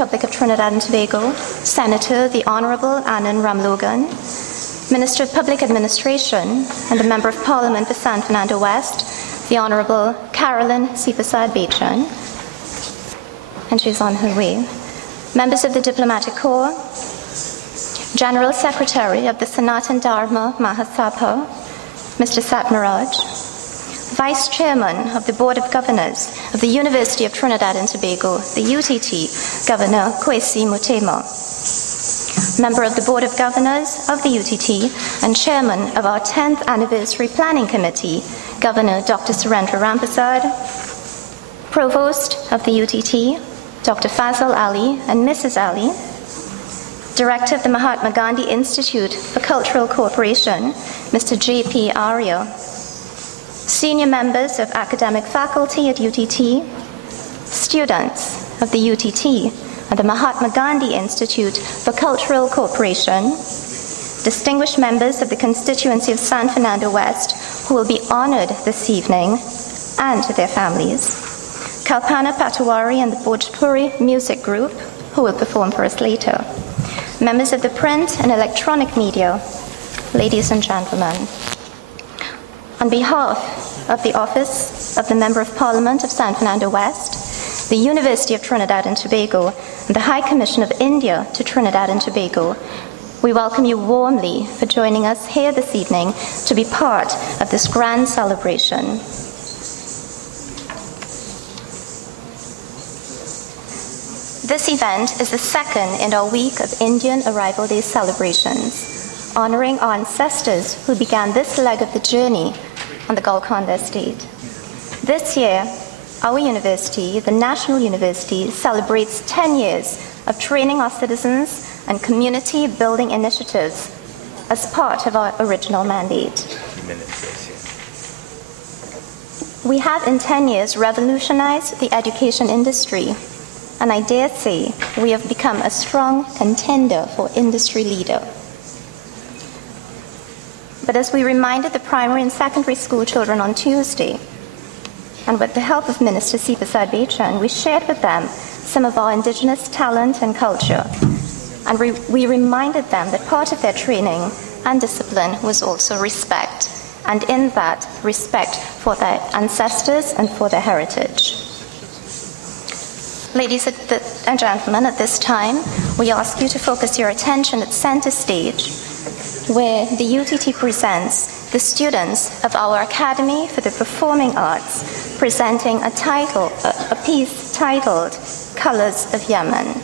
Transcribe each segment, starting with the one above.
Republic of Trinidad and Tobago, Senator the Honourable Annan Ramlogan, Minister of Public Administration and the Member of Parliament for San Fernando West, the Honourable Carolyn Sipasad Bechan, and she's on her way. Members of the Diplomatic Corps, General Secretary of the Sanatan Dharma Mahasabha, Mr. Satmaraj, Vice Chairman of the Board of Governors of the University of Trinidad and Tobago, the UTT, Governor Kwesi Mutema, Member of the Board of Governors of the UTT and Chairman of our 10th Anniversary Planning Committee, Governor Dr. Surendra Rampasad, Provost of the UTT, Dr. Fazal Ali and Mrs. Ali, Director of the Mahatma Gandhi Institute for Cultural Cooperation, Mr. J.P. Arya, senior members of academic faculty at UTT, students of the UTT and the Mahatma Gandhi Institute for Cultural Cooperation, distinguished members of the constituency of San Fernando West who will be honored this evening, and their families, Kalpana Patawari and the Bhojpuri Music Group who will perform for us later, members of the print and electronic media, ladies and gentlemen. On behalf of the Office of the Member of Parliament of San Fernando West, the University of Trinidad and Tobago, and the High Commission of India to Trinidad and Tobago, we welcome you warmly for joining us here this evening to be part of this grand celebration. This event is the second in our week of Indian Arrival Day celebrations, honoring our ancestors who began this leg of the journey on the Golconda estate. This year, our university, the National University, celebrates 10 years of training our citizens and community building initiatives as part of our original mandate. We have in 10 years revolutionized the education industry, and I dare say we have become a strong contender for industry leader. But as we reminded the primary and secondary school children on Tuesday, and with the help of Minister Sipasad Bechan, we shared with them some of our indigenous talent and culture, and we reminded them that part of their training and discipline was also respect, and in that, respect for their ancestors and for their heritage. Ladies and gentlemen, at this time, we ask you to focus your attention at center stage, where the UTT presents the students of our Academy for the Performing Arts, presenting a piece titled Colors of Yemen.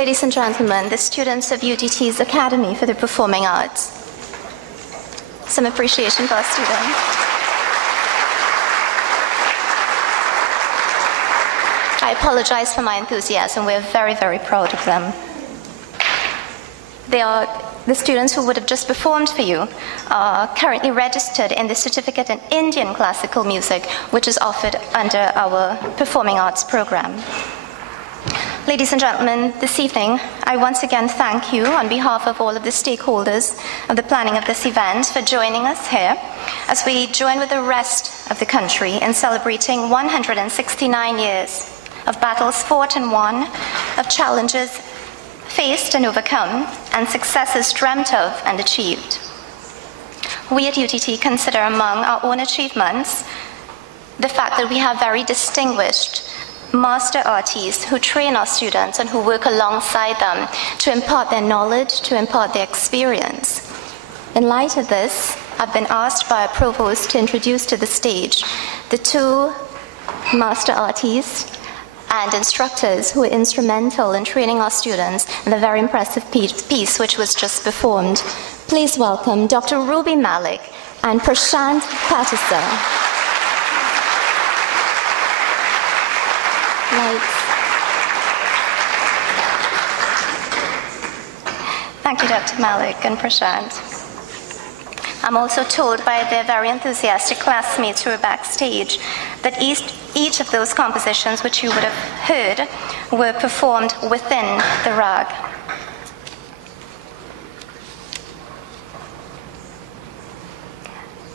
Ladies and gentlemen, the students of UTT's Academy for the Performing Arts. Some appreciation for our students. I apologize for my enthusiasm. We're very, very proud of them. They are the students who would have just performed for you are currently registered in the Certificate in Indian Classical Music, which is offered under our Performing Arts program. Ladies and gentlemen, this evening, I once again thank you on behalf of all of the stakeholders of the planning of this event for joining us here as we join with the rest of the country in celebrating 169 years of battles fought and won, of challenges faced and overcome, and successes dreamt of and achieved. We at UTT consider among our own achievements the fact that we have very distinguished master artists who train our students and who work alongside them to impart their knowledge, to impart their experience. In light of this, I've been asked by our provost to introduce to the stage the two master artists and instructors who were instrumental in training our students in the very impressive piece which was just performed. Please welcome Dr. Ruby Malik and Prashant Patterson. Thank you, Dr. Malik and Prashant. I'm also told by their very enthusiastic classmates who are backstage that each of those compositions which you would have heard were performed within the rag.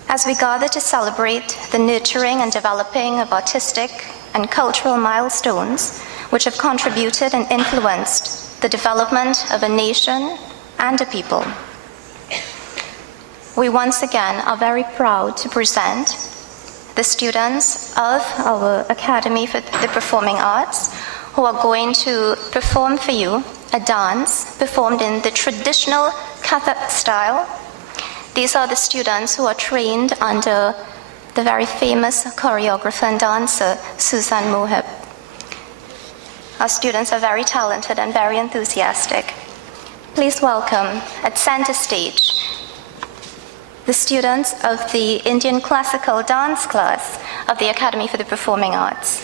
As we gather to celebrate the nurturing and developing of artistic and cultural milestones which have contributed and influenced the development of a nation and a people, we once again are very proud to present the students of our Academy for the Performing Arts who are going to perform for you a dance performed in the traditional Kathak style. These are the students who are trained under the very famous choreographer and dancer Susan Mohib. Our students are very talented and very enthusiastic. Please welcome at center stage the students of the Indian Classical Dance class of the Academy for the Performing Arts.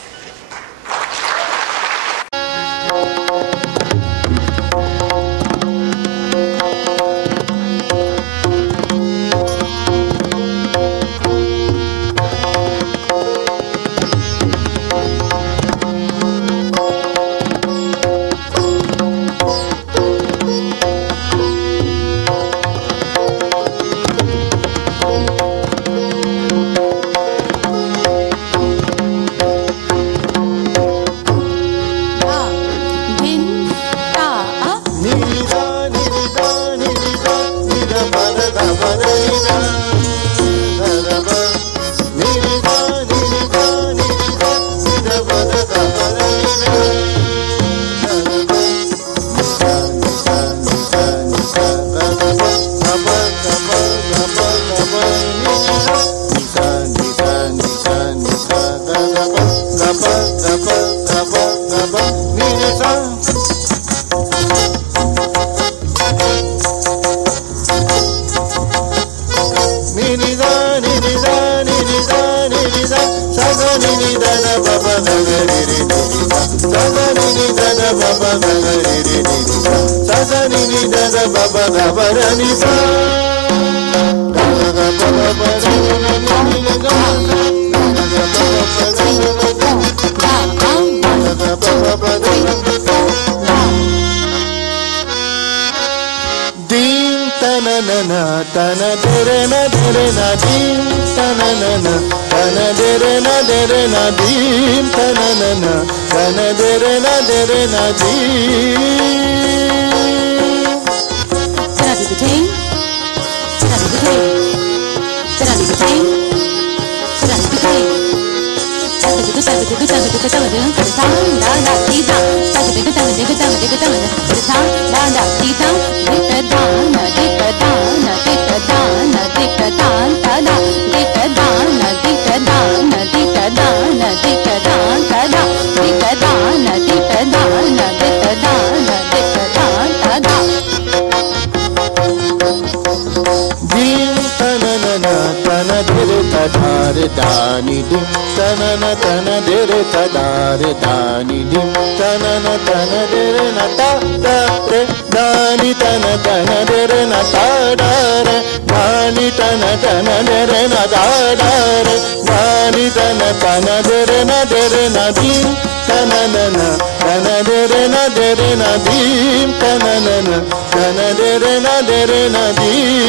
Da tana dere tadare dani dim tanana tana dere tadare dani dim tanana tana dere na ta re dani tana tana dere na ta re dani tana tana dere na ta re dani tana tana dere na dim tanana tana dere na dim tanana tana dere na dim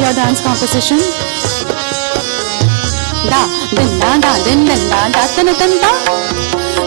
Your dance composition. Da din da da din din da da tin tin da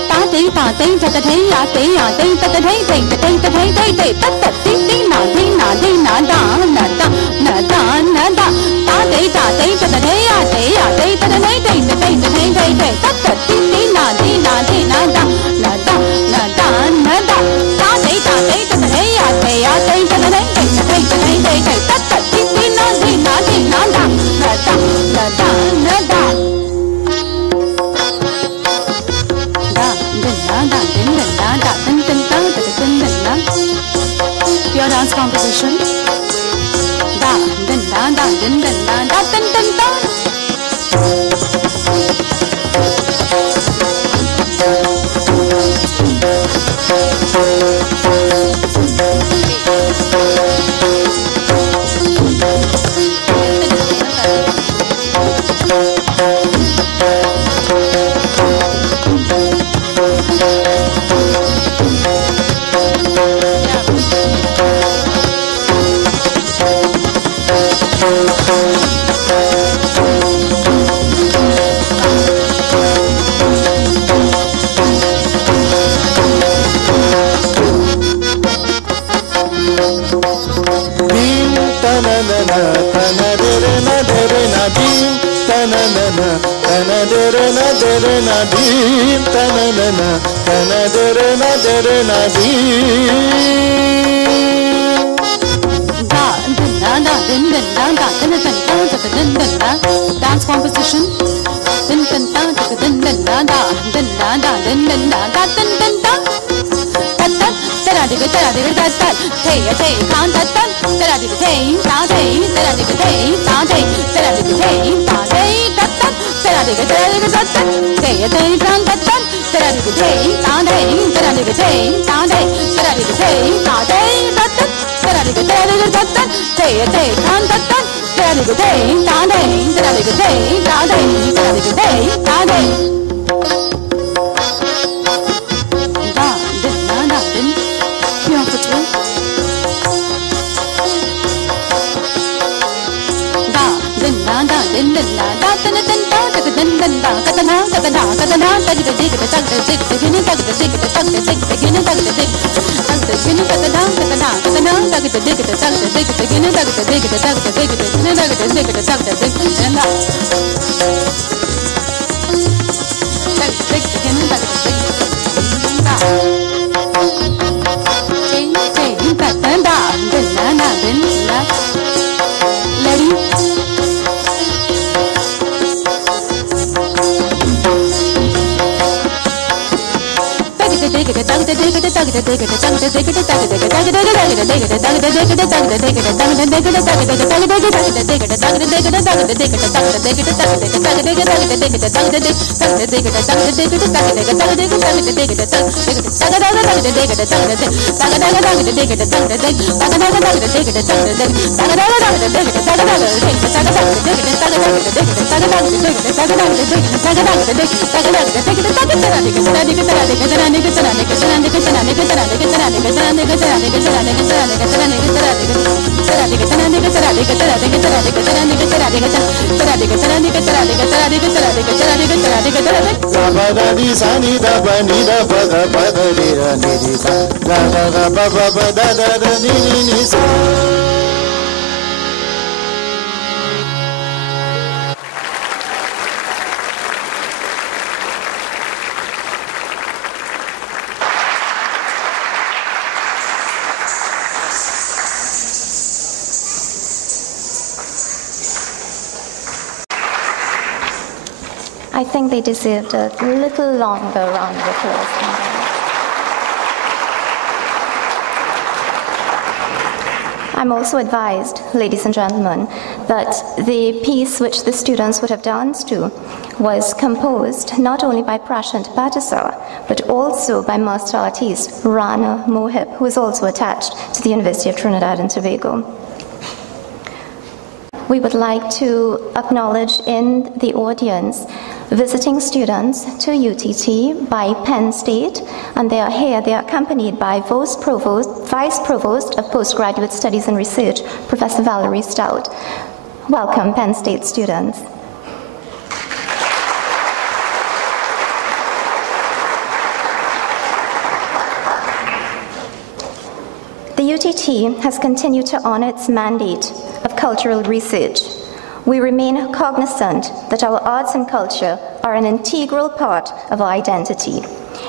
ta ti ta ti ta ta ti ya ti ta ta ti ti ti ti ta ti ti ti ta ta ti ti na da na da na da na da ta ti ta ti ta ta ti ya ti ta ta ti ti ti ti ti ti ti ta ta ti ti na da na da na da na da ta ti ta ti ta ta ti ya ti ta ta ti ti ti ti ti ti ta ta ti ti na da na da na da na da na da Your dance composition. Da din da da din din da da din din da. Dance composition. Din din da din din da da din da da din din da da din din da. Ta ta ta di ta ta ta. Hey hey kan ta ta. Ta di hey ta hey ta di hey ta hey ta di hey ta hey ta ta. Ta di ta ta. Hey hey kan ta ta. Ta di hey ta hey ta di hey ta hey ta di hey ta hey ta ta. Ta di ta ta. Hey hey kan ta ta. Ta di hey ta hey ta di hey ta hey ta di hey ta hey. Da din da da din. Pure footwork. Da din da da din din da da din din da da din din da ka ta na ta ta da ka ta na ta di di ka ta ta di di ni ta di di ka ta ta di di ni ta di di ta di ni ka ta da ka ta na ka ta na ta di di ka ta ta di di ni ta di di ka ta ta di di ni ta di di ka ta ta di di na I think they deserved a little longer round of applause than that. I'm also advised, ladies and gentlemen, that the piece which the students would have danced to was composed not only by Prashant Bhattacharya, but also by master artist Rana Mohib, who is also attached to the University of Trinidad and Tobago. We would like to acknowledge in the audience visiting students to UTT by Penn State, and they are here. They are accompanied by Vice Provost of Postgraduate Studies and Research, Professor Valerie Stout. Welcome, Penn State students. The UTT has continued to honor its mandate of cultural research. We remain cognizant that our arts and culture are an integral part of our identity.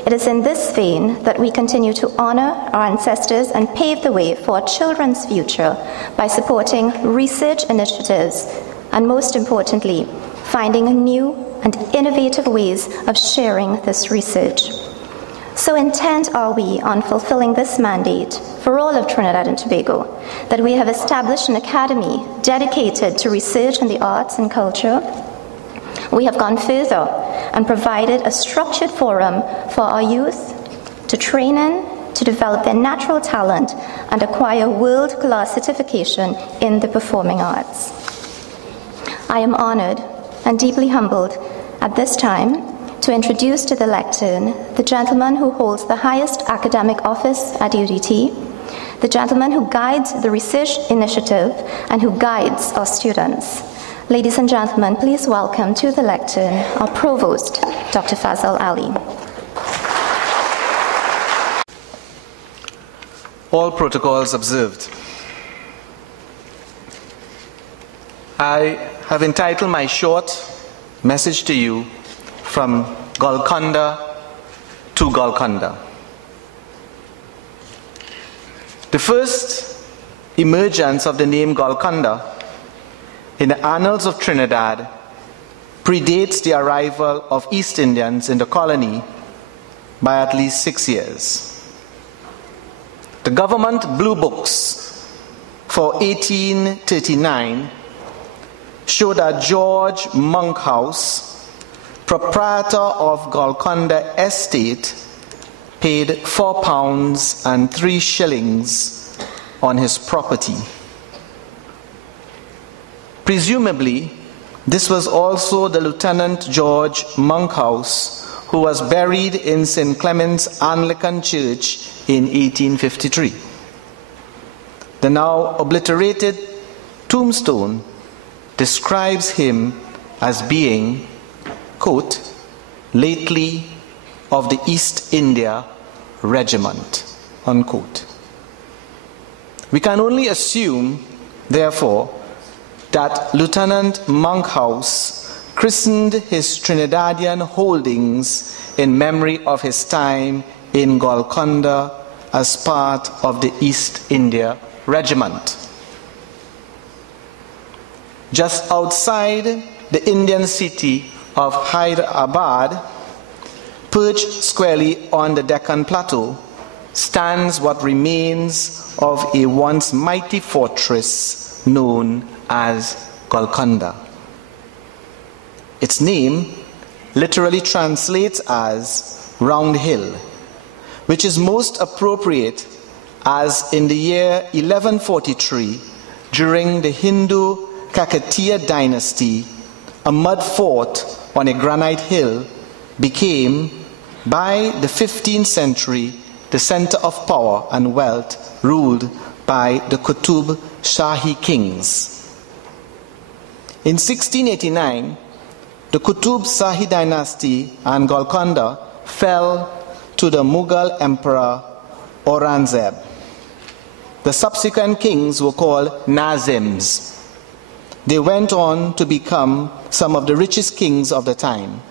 It is in this vein that we continue to honor our ancestors and pave the way for our children's future by supporting research initiatives and, most importantly, finding new and innovative ways of sharing this research. So intent are we on fulfilling this mandate for all of Trinidad and Tobago, that we have established an academy dedicated to research in the arts and culture. We have gone further and provided a structured forum for our youth to train in, to develop their natural talent and acquire world-class certification in the performing arts. I am honored and deeply humbled at this time to introduce to the lectern the gentleman who holds the highest academic office at UTT, the gentleman who guides the research initiative and who guides our students. Ladies and gentlemen, please welcome to the lectern our Provost, Dr. Fazal Ali. All protocols observed. I have entitled my short message to you from Golconda to Golconda. The first emergence of the name Golconda in the annals of Trinidad predates the arrival of East Indians in the colony by at least 6 years. The government blue books for 1839 show that George Monkhouse, proprietor of Golconda Estate, paid £4 and 3 shillings on his property. Presumably, this was also the Lieutenant George Monkhouse who was buried in St. Clement's Anglican Church in 1853. The now obliterated tombstone describes him as being, quote, lately of the East India Regiment, unquote. We can only assume, therefore, that Lieutenant Monkhouse christened his Trinidadian holdings in memory of his time in Golconda as part of the East India Regiment. Just outside the Indian city of Hyderabad, perched squarely on the Deccan Plateau, stands what remains of a once mighty fortress known as Golconda. Its name literally translates as Round Hill, which is most appropriate as in the year 1143, during the Hindu Kakatiya dynasty, a mud fort on a granite hill became, by the 15th century, the center of power and wealth ruled by the Qutub Shahi kings. In 1689, the Qutub Shahi dynasty and Golconda fell to the Mughal emperor Aurangzeb. The subsequent kings were called Nazims. They went on to become some of the richest kings of the time.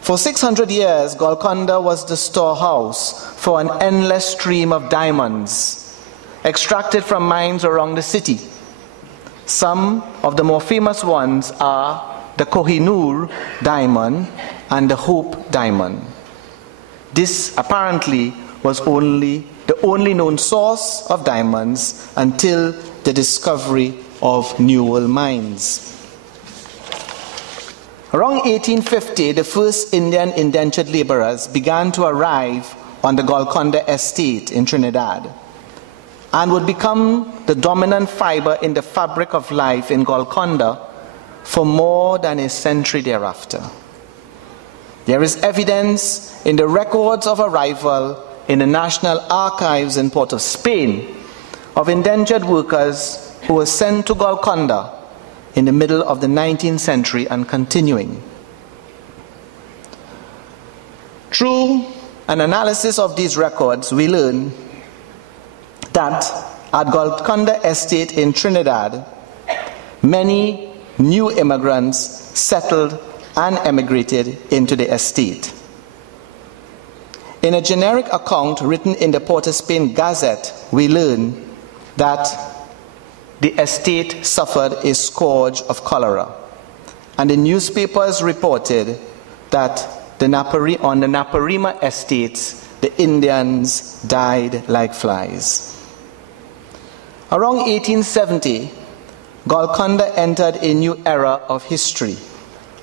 For 600 years, Golconda was the storehouse for an endless stream of diamonds extracted from mines around the city. Some of the more famous ones are the Kohinoor diamond and the Hope diamond. This apparently was the only known source of diamonds until the discovery of Newell mines. Around 1850, the first Indian indentured laborers began to arrive on the Golconda estate in Trinidad and would become the dominant fiber in the fabric of life in Golconda for more than a century thereafter. There is evidence in the records of arrival in the National Archives in Port of Spain of indentured workers who were sent to Golconda in the middle of the 19th century and continuing. Through an analysis of these records, we learn that at Golconda Estate in Trinidad, many new immigrants settled and emigrated into the estate. In a generic account written in the Port of Spain Gazette, we learn that the estate suffered a scourge of cholera, and the newspapers reported that on the Naparima estates, the Indians died like flies. Around 1870, Golconda entered a new era of history,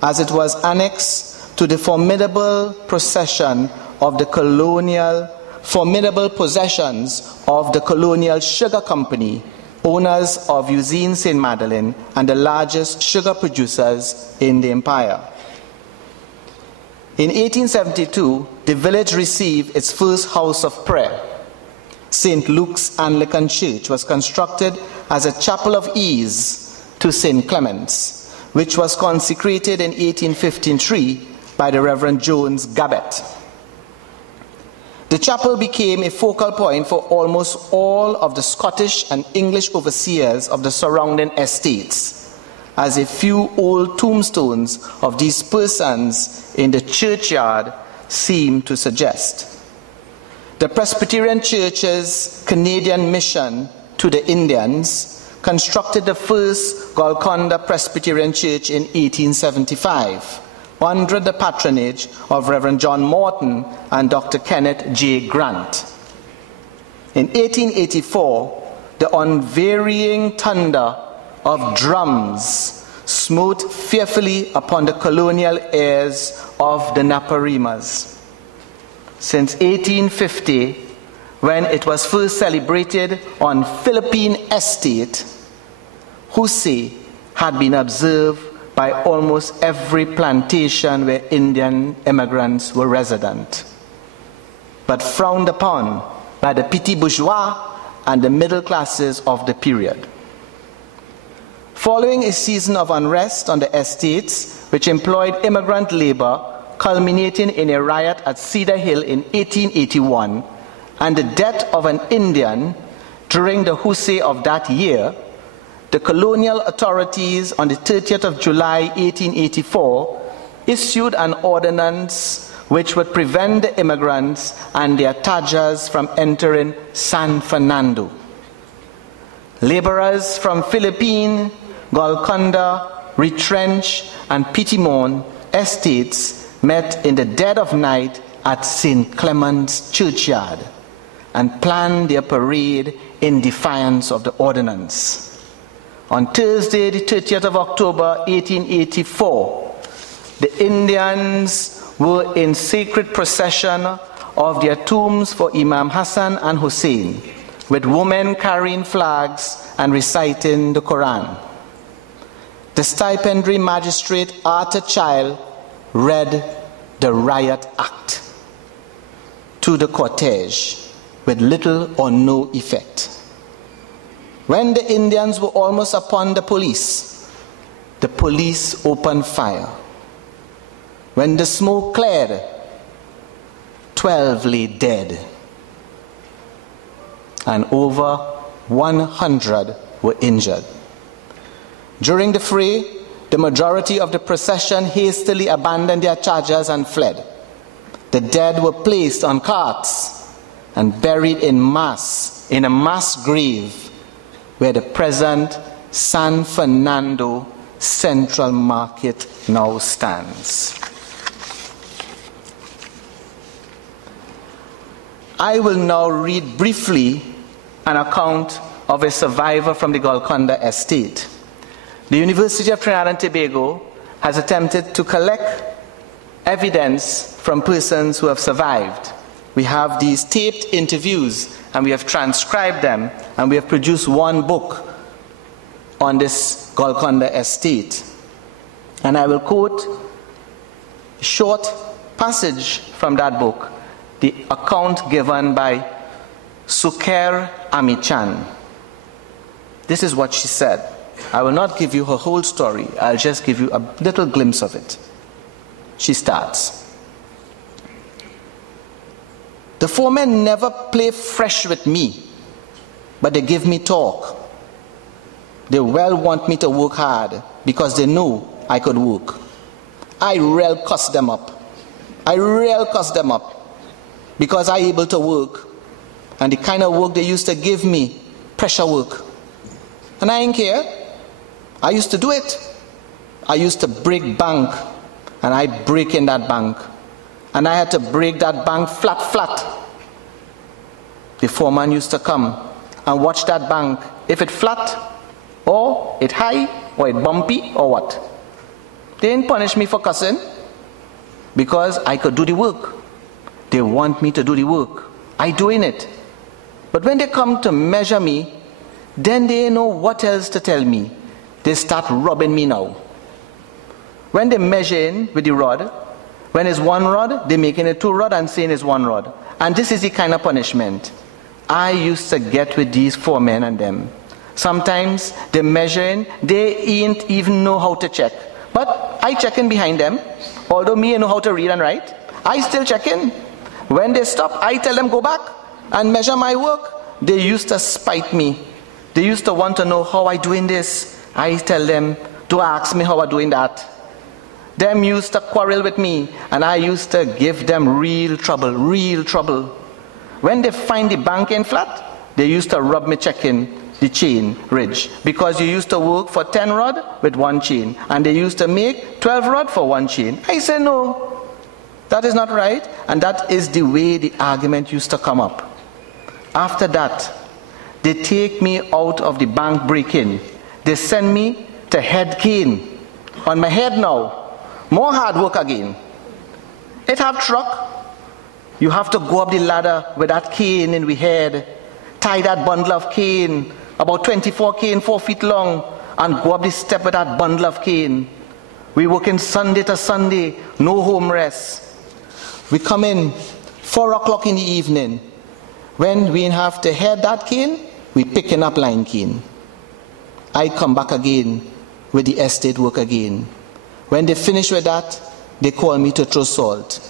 as it was annexed to the formidable possessions of the colonial sugar company, owners of Usine St. Madeleine and the largest sugar producers in the empire. In 1872, the village received its first house of prayer. St. Luke's Anglican Church was constructed as a chapel of ease to St. Clement's, which was consecrated in 1853 by the Reverend Jones Gabbett. The chapel became a focal point for almost all of the Scottish and English overseers of the surrounding estates, as a few old tombstones of these persons in the churchyard seem to suggest. The Presbyterian Church's Canadian mission to the Indians constructed the first Golconda Presbyterian Church in 1875, under the patronage of Reverend John Morton and Dr. Kenneth J. Grant. In 1884, the unvarying thunder of drums smote fearfully upon the colonial ears of the Naparimas. Since 1850, when it was first celebrated on Philippine estate, Husay had been observed by almost every plantation where Indian immigrants were resident, but frowned upon by the petit bourgeois and the middle classes of the period. Following a season of unrest on the estates, which employed immigrant labor, culminating in a riot at Cedar Hill in 1881, and the death of an Indian during the Husay of that year, the colonial authorities on the 30th of July 1884 issued an ordinance which would prevent the immigrants and their tajas from entering San Fernando. Laborers from Philippine, Golconda, Retrench, and Pitimon estates met in the dead of night at St. Clement's churchyard and planned their parade in defiance of the ordinance. On Thursday, the 30th of October, 1884, the Indians were in sacred procession of their tombs for Imam Hassan and Hussein, with women carrying flags and reciting the Quran. The stipendiary magistrate Arthur Child read the riot act to the cortege with little or no effect. When the Indians were almost upon the police opened fire. When the smoke cleared, 12 lay dead, and over 100 were injured. During the fray, the majority of the procession hastily abandoned their chargers and fled. The dead were placed on carts and buried in a mass grave where the present San Fernando Central Market now stands. I will now read briefly an account of a survivor from the Golconda estate. The University of Trinidad and Tobago has attempted to collect evidence from persons who have survived. We have these taped interviews and we have transcribed them, and we have produced one book on this Golconda estate. And I will quote a short passage from that book, the account given by Suker Amichan. This is what she said. I will not give you her whole story. I'll just give you a little glimpse of it. She starts. The foremen never play fresh with me, but they give me talk. They well want me to work hard because they know I could work. I real cuss them up. Because I able to work, and the kind of work they used to give me, pressure work. And I ain't care. I used to do it. I used to break bank, and I break in that bank. And I had to break that bank flat. The foreman used to come and watch that bank, if it flat, or it high, or it bumpy, or what. They didn't punish me for cussing, because I could do the work. They want me to do the work. I doing it. But when they come to measure me, then they know what else to tell me. They start robbing me now. When they measure in with the rod, when it's 1 rod, they're making it 2 rod and saying it's 1 rod. And this is the kind of punishment I used to get with these foremen and them. Sometimes they measure in, they ain't even know how to check. But I check in behind them. Although me I know how to read and write, I still check in. When they stop, I tell them go back and measure my work. They used to spite me. They used to want to know how I doing this. I tell them to ask me how I doing that. Them used to quarrel with me, and I used to give them real trouble. When they find the bank in flat, they used to rub me checking the chain ridge, because you used to work for 10 rod with 1 chain, and they used to make 12 rod for 1 chain. I say no, that is not right, and that is the way the argument used to come up. After that, they take me out of the bank break-in. They send me to head cane on my head now. More hard work again. It have truck. You have to go up the ladder with that cane in the head, tie that bundle of cane, about 24 cane, 4 feet long, and go up the step with that bundle of cane. We working Sunday to Sunday, no home rest. We come in 4 o'clock in the evening. When we have to head that cane, we picking up line cane. I come back again with the estate work again. When they finish with that, they call me to throw salt.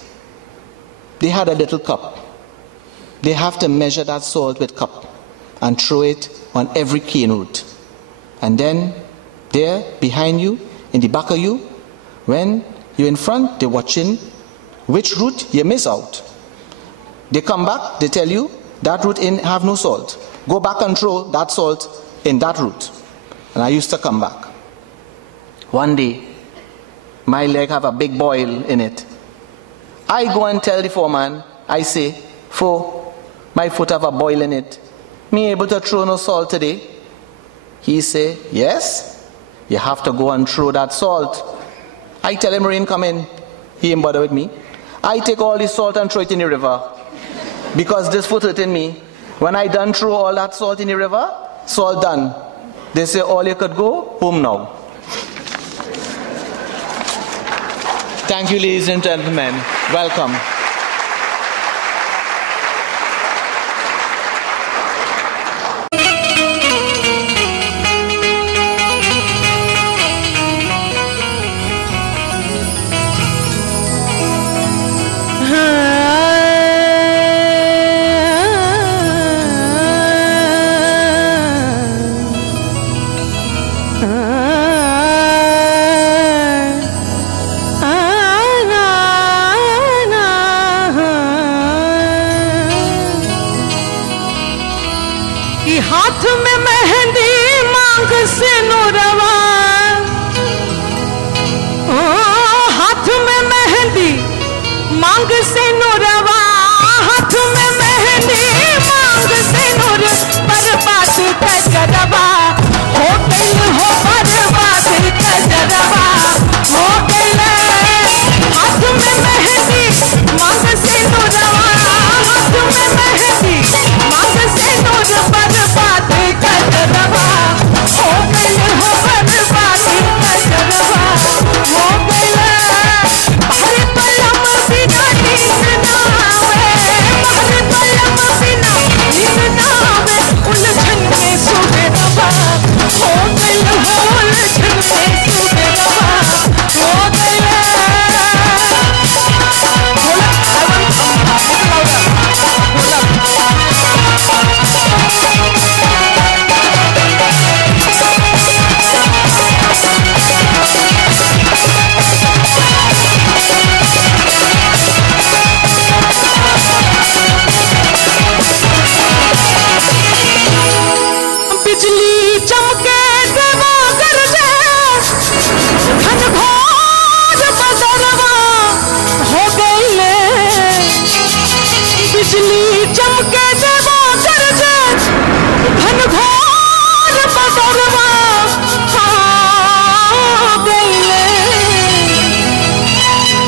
They had a little cup. They have to measure that salt with cup and throw it on every cane root. And then there, behind you, in the back of you, when you're in front, they're watching which root you miss out. They come back, they tell you, that root in have no salt. Go back and throw that salt in that root. And I used to come back. One day, my leg have a big boil in it. I go and tell the foreman, I say, my foot have a boil in it. Me able to throw no salt today? He say, yes, you have to go and throw that salt. I tell him rain come in. He ain't bother with me. I take all the salt and throw it in the river. Because this foot hurt in me. When I done throw all that salt in the river, salt done. They say all you could go, home now. Thank you, ladies and gentlemen. Welcome. हाथ में मेहंदी मांग से नूरवा, हाथ में मेहंदी मांग से नूरवा, हाथ में मेहंदी मांग से नूर, बर्बाद कजरवा हो गई हो, बर्बाद कजरवा हो गई। हाथ में मेहंदी मांग से नूरवा, हाथ में मेहंदी मांग से नूर, बर्बाद कजरवा हो गई हो, बर्बाद कजरवा हो गई। हर पलम बिना नींद ना आवे, हर पलम बिना नींद ना आवे, उलझन में सुबह हो गई हो, उलझन में सुबह हो गई। बिजली चमके देवा गरजे, घनघोर बदरवा हो गईले। बिजली चमके देवा गरजे, घनघोर बदरवा हो गईले।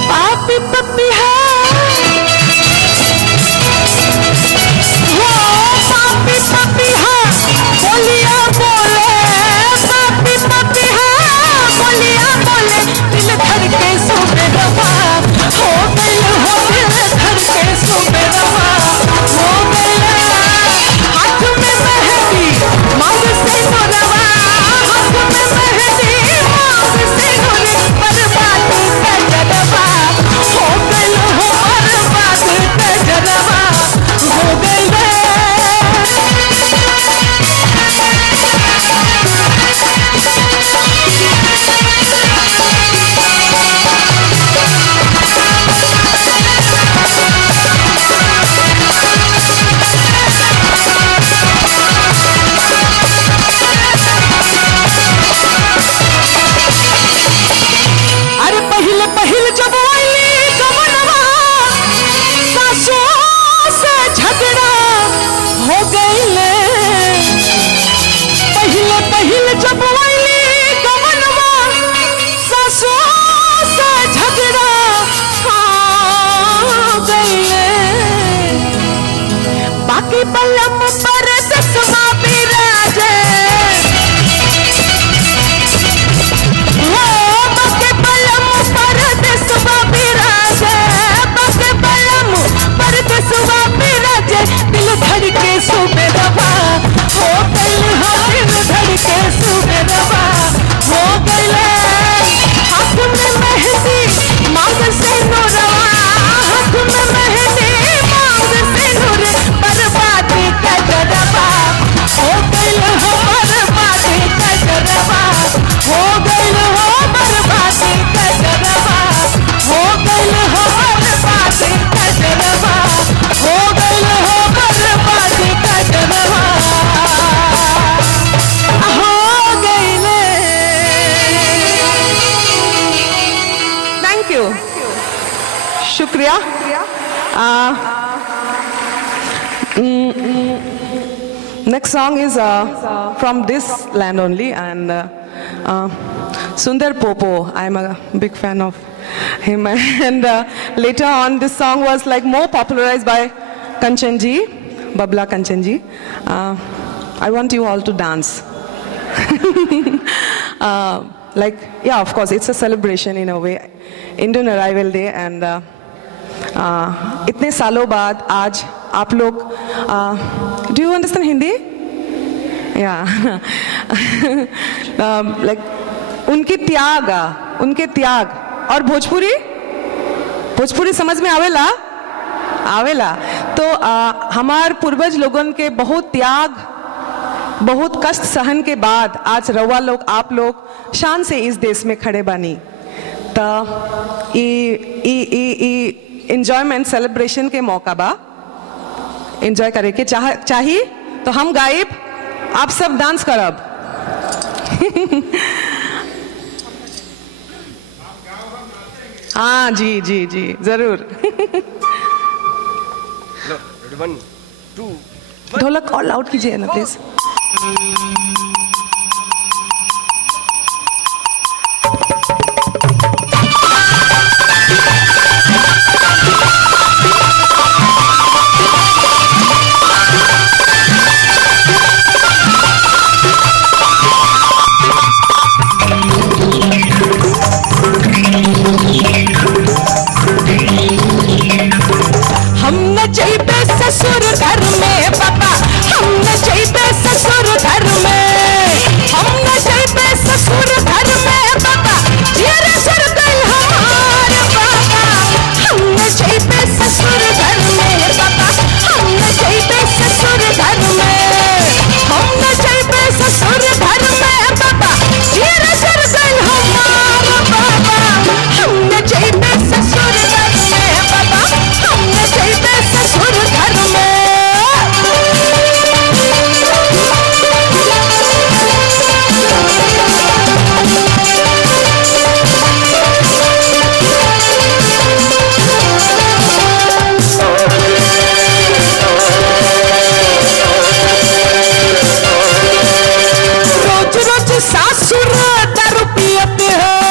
पापी पपी है वो, पापी पपी है बोलिया बोले, पापी पपी है बोलिया बोले, दिल धड़ के सुबह रवा हो गई हो, दिल धड़ के सुबह रवा हो गई। Next song is from this land only, and Sundar Popo. I'm a big fan of him, and later on this song was like more popularized by Kanchanji, Babla Kanchanji. I want you all to dance. Like, yeah, of course, it's a celebration in a way, Indian Arrival Day, and इतने सालों बाद आज आप लोग, do you understand Hindi? Yeah. Like उनके त्याग और भोजपुरी समझ में आवेला तो हमार पूर्वज लोगों के बहुत त्याग, बहुत कष्ट सहन के बाद आज रवा लोग, आप लोग शान से इस देश में खड़े बानी। तो एंजॉयमेंट सेलिब्रेशन के मौका बा, एंजॉय करे के चाहिए तो हम गायब, आप सब डांस करब। हाँ जी जी जी जरूर। ढोलक और लाउड कीजिए ना प्लीज। ससुर घर में पापा, हमने जाइबे ससुर घर में, हमने जाइबे ससुर घर में पापा, तेरे सर गल हमारे पापा, हमने जाइबे ससुर घर में पापा, हमने जाइबे ससुर घर में, हमने जाइबे ससुर घर में पापा, तेरे सर गल हमारे पापा, हमने जाइबे ससुर घर में पापा, हमने जाइबे ससुर घर में। रोज रोज सासुर दारू पियते हैं,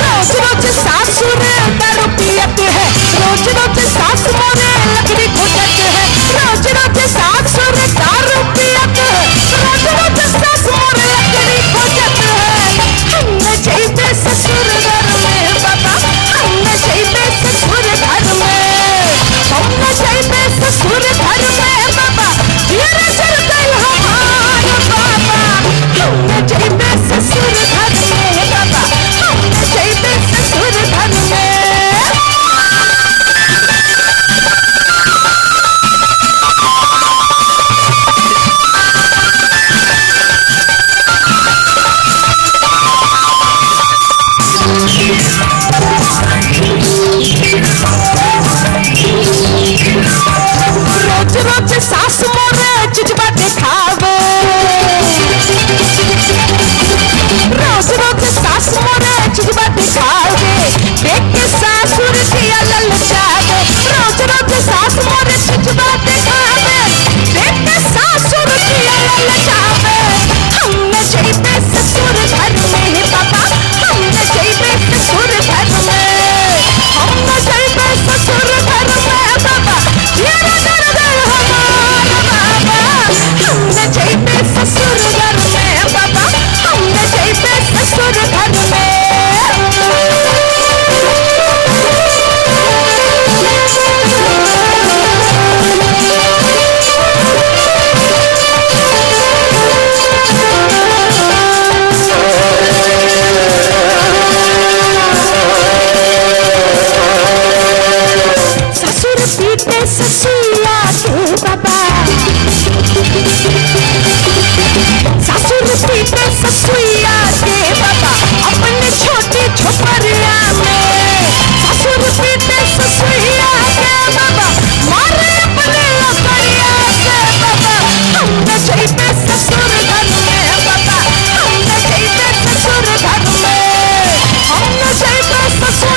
रोज रोज सासुर दारू पियते हैं, रोज रोज सास मोरे लकड़ी घोटते हैं, रोज रोज सासुर दारू पियते हैं, रोज रोज सास मोरे लकड़ी घोटते हैं। हमने जाइबे ससुर घर में बाबा, हमने जाइबे ससुर घर में, हमने जाइबे ससुर घर में बाबा, तेरे सर गल हमारे बाबा, हमने जाइबे ससुर घर में बाबा, हमने जाइबे ससुर घर में। रोज रोज सास मोरे चिचबा दिखावे, रोज रोज सास मोरे चिचबा दिखावे, देख के सासुर दिया ललचावे, रोज रोज सास मोरे चिचबा दिखावे, देख के सासुर दिया ललचावे। हमने जाइबे ससुर घर में पापा, हमने जाइबे ससुर घर में, हमने जाइबे ससुर घर में बाबा, तेरा घर गल हमारा बाबा, हमने जाइबे ससुर घर में बाबा, हमने जाइबे ससुर घर में। ससुर पीटे ससुया के बाबा, ससुर पीटे ससुया के बाबा, अपने छोटी झोपड़िया में, ससुर पीटे ससुया के बाबा, मारे अपने लकड़िया से बाबा, हमने जाइबे ससुर घर में बाबा, हमने जाइबे ससुर घर में, हमने जाइबे ससुर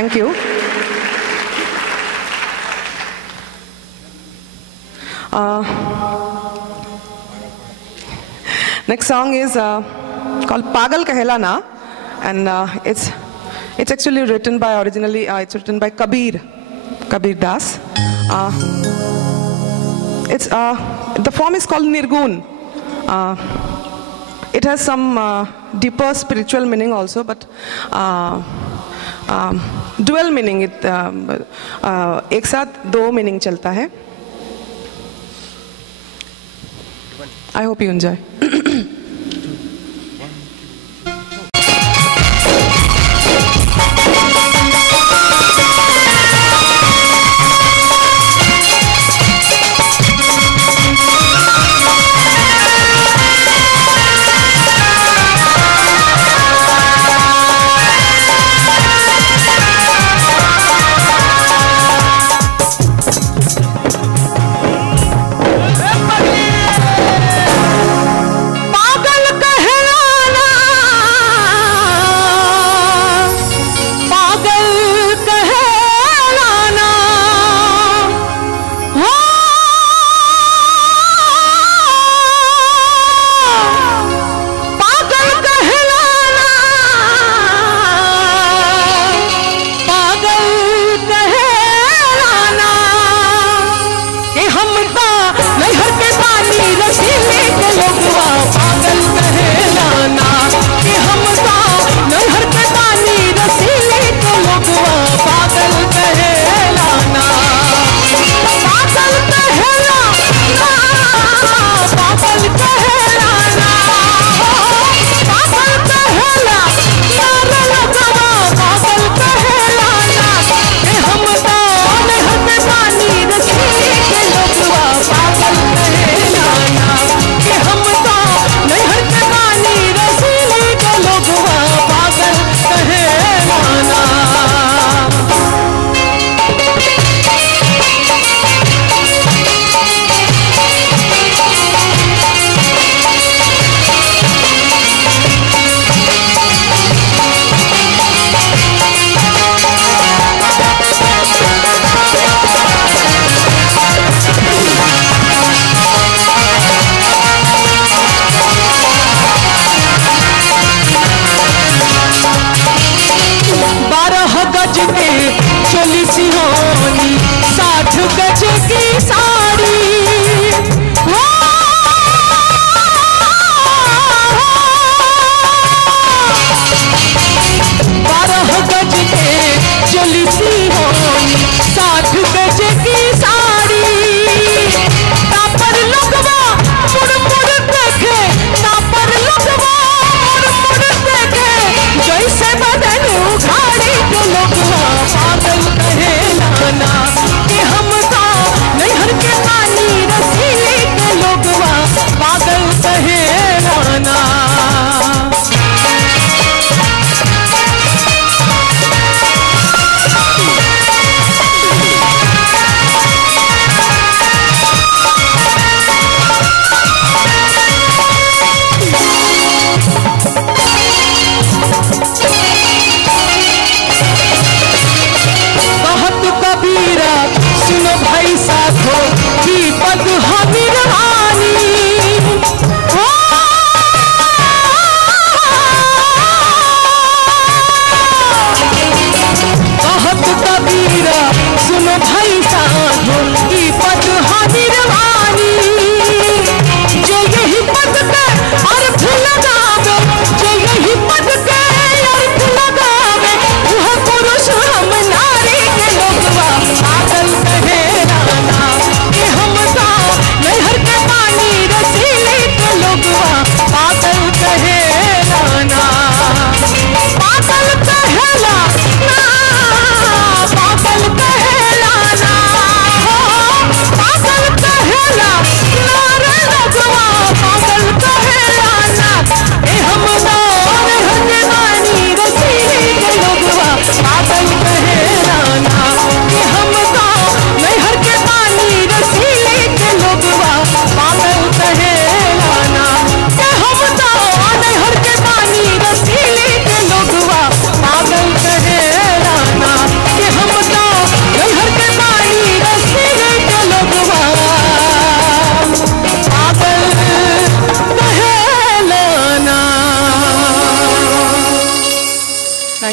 Thank you. Next song is called Pagal Kahelana, and it's actually written by it's written by Kabir Das. The form is called Nirgun. It has some deeper spiritual meaning also, but dual meaning. एक साथ दो meaning चलता है. I hope you enjoy.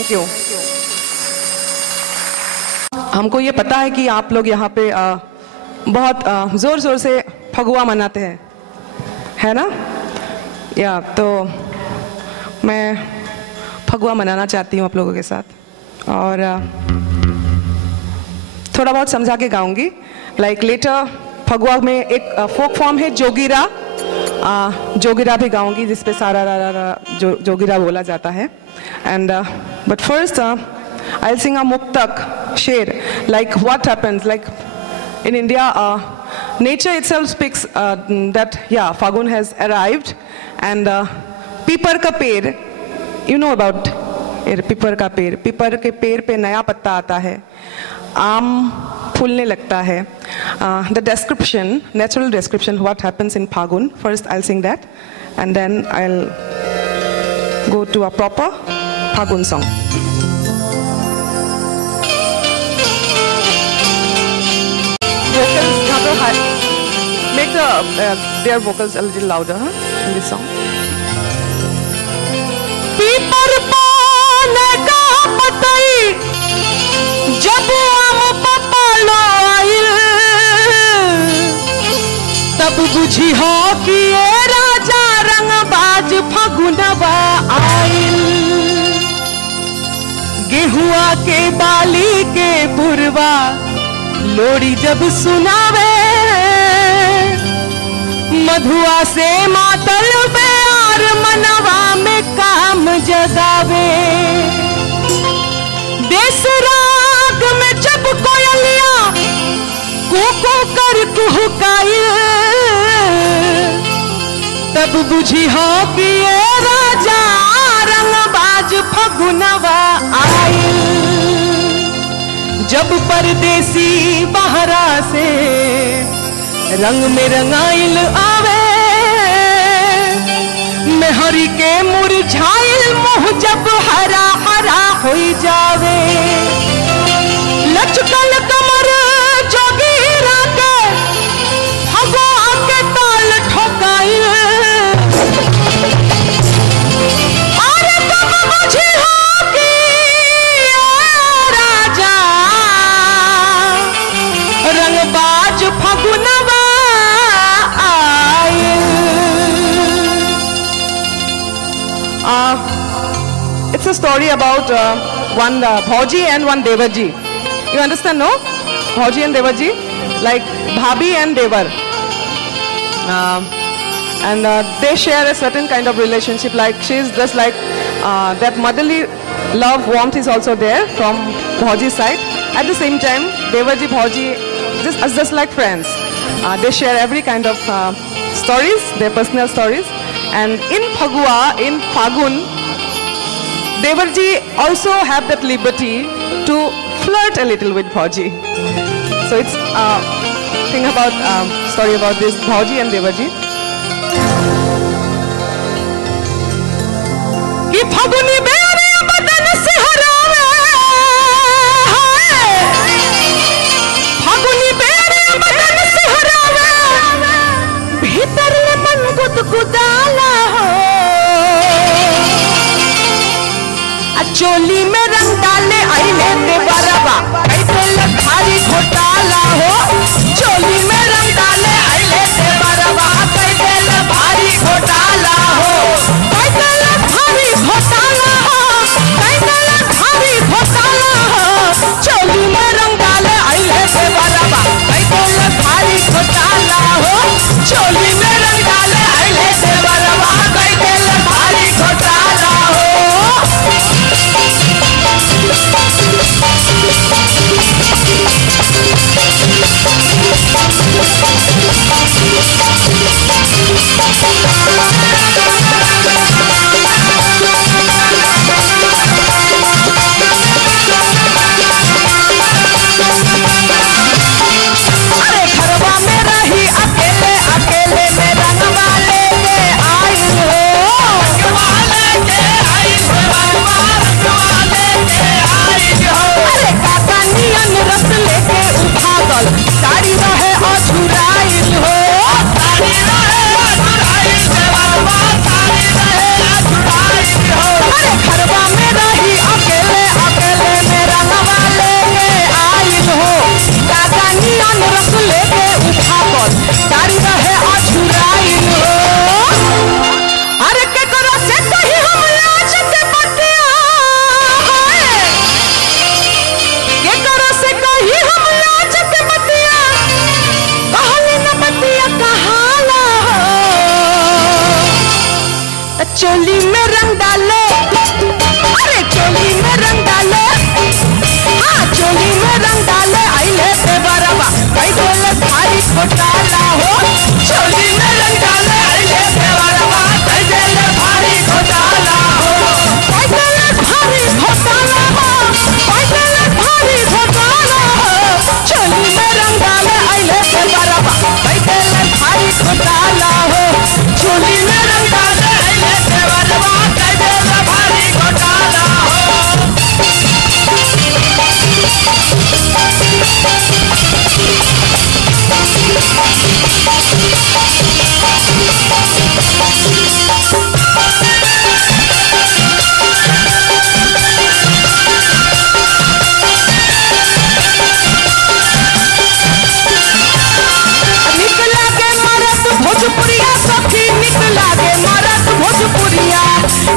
Thank you. हमको ये पता है कि आप लोग यहाँ पे बहुत जोर शोर से फगुआ मनाते हैं, है ना? या तो मैं फगुआ मनाना चाहती हूँ आप लोगों के साथ, और थोड़ा बहुत समझा के गाऊंगी। लाइक लेटर फगुआ में एक फोक फॉर्म है जोगिरा, जोगिरा भी गाऊंगी जिसपे सारा जोगिरा बोला जाता है। And but first I'll sing a muktak sher, like what happens, like in India, nature itself speaks that yeah, Fagun has arrived, and pipar ka ped, you know about pipar ka ped, pipar के पेड़ पे नया पत्ता आता है, आम फूलने लगता है. The description, natural description, what happens in Fagun. First I'll sing that, and then I'll go to a proper Fagun song. Make their vocals a little louder in this song. पीपर पाने का पतई जब आम पपालो आइल तब बुझी हो कि ये राजा रंगबाज फगुनवा आइल. गेहुआ के बाली के पुरवा लोड़ी जब सुनावे मधुआ से मातल प्यार मनवा में काम जगावे. देश राग में जब कोयलिया कुकू कर कुहकाई तब बुझी हो कि ये राजा रंगबाज फगुनवा आई. जब परदेसी बहरा से रंग में रंगाइल आवे मेहरी के मुरझाइल मुँह जब हरा हरा हो जावे. लचकल कमर जोगीरा के फगुआ के ताल ठोकाइल और तब बुझी हो कि राजा रंगबाज फगुनवा. It's a story about one Bhauji and one Devarji. You understand, no? Bhauji and Devarji, like Bhabi and Devar. And they share a certain kind of relationship. Like she's just like that motherly love, warmth is also there from Bhauji's side. At the same time, Devarji, Bhauji, just like friends. They share every kind of stories, their personal stories. And in Phagua, in Fagun, Devarji also have that liberty to flirt a little with Bhauji. So it's thing about story about this Bhauji and Devarji. कि फगुनी बेरे बदन से हरावे फगुनी बेरे बदन से हरावे भीतर ले मन गुदगुदाला हो. चोली में रंग डाले आई लेते बरबा ऐसे लखारी घोटाला हो. चोली में रंग डाले आई लेते बरबा कैसे भारी घोटाला हो. कैसे भारी घोटाला हो. कैसे भारी घोटाला हो. चोली में रंग डाले आई लेते बरबा कैसे भारी घोटाला हो. चोली में रंग डाले आई लेते बरबा कैसे भारी घोटाला हो. अरे घरवा में रही अकेले अकेले में रंगवा लेके आई हो. रंगवा लेके आई हो. रंगवा लेके आई हो. अरे काका नियन रस लेके उभागल साड़ी रहे अछुराइल हो. साड़ी रहे अछुराइल. चोली में रंग डाले, अरे चोली में रंग डाले, हाँ चोली में रंग डाले, आइले देवरवा कई बोले भारी घोटाला हो, चोली में रंग डाले, आइले देवरवा कई बोले भारी घोटाला हो, कई बोले भारी घोटाला हो, कई बोले भारी घोटाला हो, चोली में रंग डाले, आइले देवरवा कई बोले भारी घोटाला हो, चोली में रंग डाले, आइले देवरवा कई बोले भारी घोटाला हो। निकला के मरद भोजपुरिया सखी, निकला के मरद भोजपुरिया,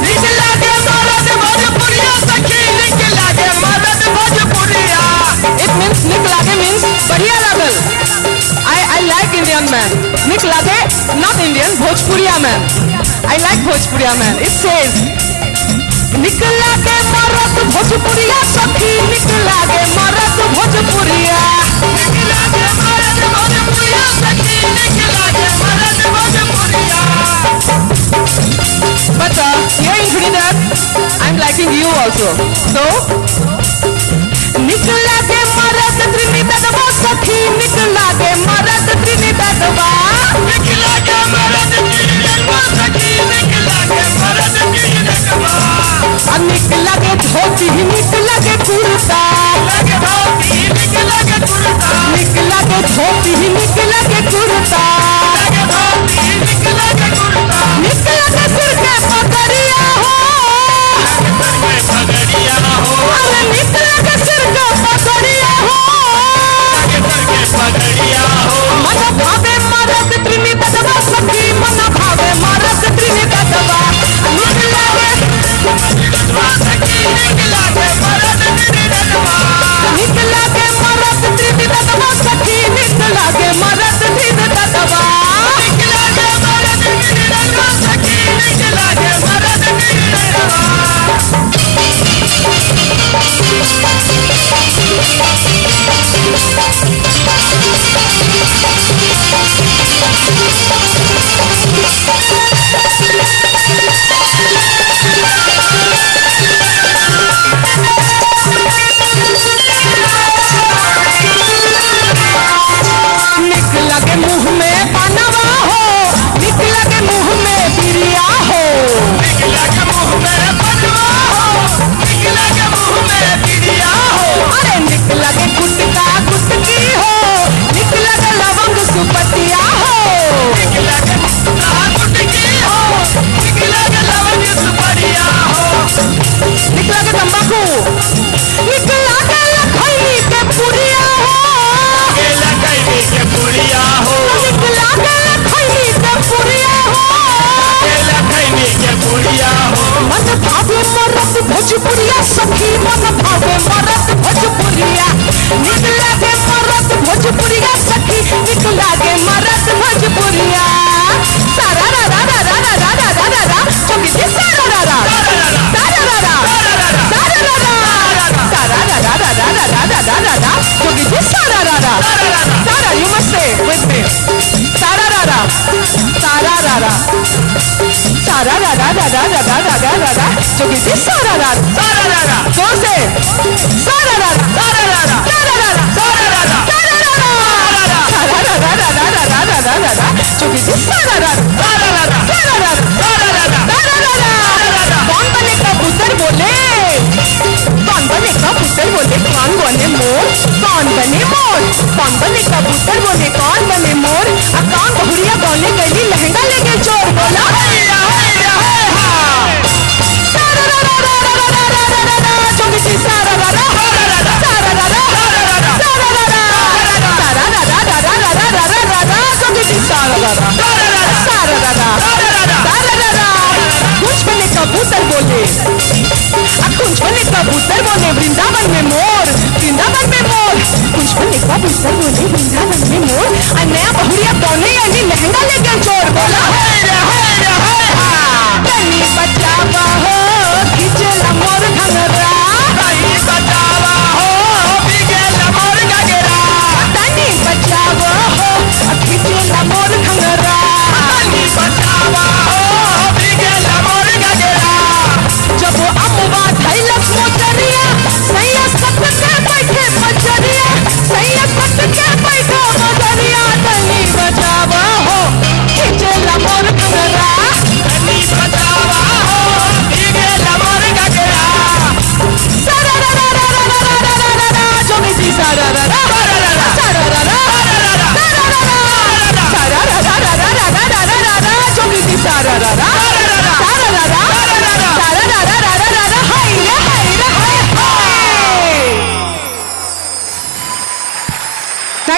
निकला के मरद भोजपुरिया सखी, निकला के मरद भोजपुरिया। It means निकला के means बढ़िया लागल। I like Indian man. निकला के not Indian, Bhojpuriya man. I like Bhojpuriya man. It says निकला के मरद भोजपुरिया सखी, निकला के मरद भोजपुरिया, निकला के मरद भोजपुरिया सखी, निकला के मरद भोजपुरिया। But here in Trinidad, I'm liking you also. So निकला के मरद त्रिनिदादवा सखी, निकला के मरद त्रिनिदादवा, निकला के मरद त्रिनिदादवा सखी, निकला के मरद त्रिनिदादवा। निकला के धोती, निकला के कुर्ता, निकला के कुर्ता, निकला के धोती, निकला के कुर्ता, निकला के कुर्ता, निकला के सिर के पगड़िया हो, पगड़िया हो, अरे निकला के सिर के पगड़िया हो, पगड़िया हो। मन भावे मरद त्रिनिदादवा सखी, मन भावे मरद त्रिनिदादवा, निकला के निकला के मरद त्रिनिदादवा, निकला के मरद त्रिनिदादवा सखी, निकला के मरद त्रिनिदादवा, निकला के मरद त्रिनिदादवा सखी, निकला के मरद त्रिनिदादवा। निकला के मुंह में पानवा हो, निकला के मुंह में बिरिया हो, निकला के मुंह में पानवा हो, निकला के मुंह में बिरिया हो, अरे निकला के गुटका गुटकी हो, निकला के लवंग सुपतिया हो, निकला के गुटका गुटकी हो, निकला के लवंग सुपतिया हो, निकला के तंबाकू, निकला के लखई के पुरिया हो, लखई के पुरिया हो, निकला के लखई के पुरिया हो, लखई के पुरिया हो। मन भावे मरद भोजपुरिया सखी, मन भावे मरद भोजपुरिया, निकला के मरद भोजपुरिया सखी, निकला के मरद भोजपुरिया। सारा रा रा रा रा रा रा रा रा रा, चुकी सारा रा रा, सारा रा रा, सारा रा रा, सारा रा रा रा रा रा रा रा रा रा, चुकी सारा रा रा, सारा you must say with me, सारा रा रा, सारा रा रा, सारा रा रा रा रा रा रा रा रा रा, चुकी सारा रा, सारा रा रा, जोर से सारा रा रा, सारा रा रा, सारा रा रा, सारा रा रा, सारा रा रा, सारा रा रा रा रा रा रा रा रा रा, चुकी सारा रा, सारा रा रा, सारा रा रा, सारा रा रा, सारा रा रा। कौन बने कबूतर बोले, कौन बने कबूतर बोले, कौन बने मोर, कौन बने मोर, कौन बने कबूतर बोले, कौन बने मोर, अब कौन बहुरिया बोले गली लहंगा लेके चोर बोला, सारा रा रा रा रा रा रा रा रा रा, चुकी सारा रा रा, सारा रा रा, सारा रा रा, सारा रा रा, सारा रा रा, सारा रा रा रा रा रा रा रा रा रा, चुकी सारा रा रा, सारा रा रा, सारा रा रा, सारा रा रा। कुछ बने कबूतर बोले, अब कुछ बने कबूतर बोले वृंदावन में मोर, वृंदावन में मोर, कुछ बने कबूतर बोले वृंदावन में मोर, और नया बहुरिया कौने यानी लहंगा लेकर चोर बोला,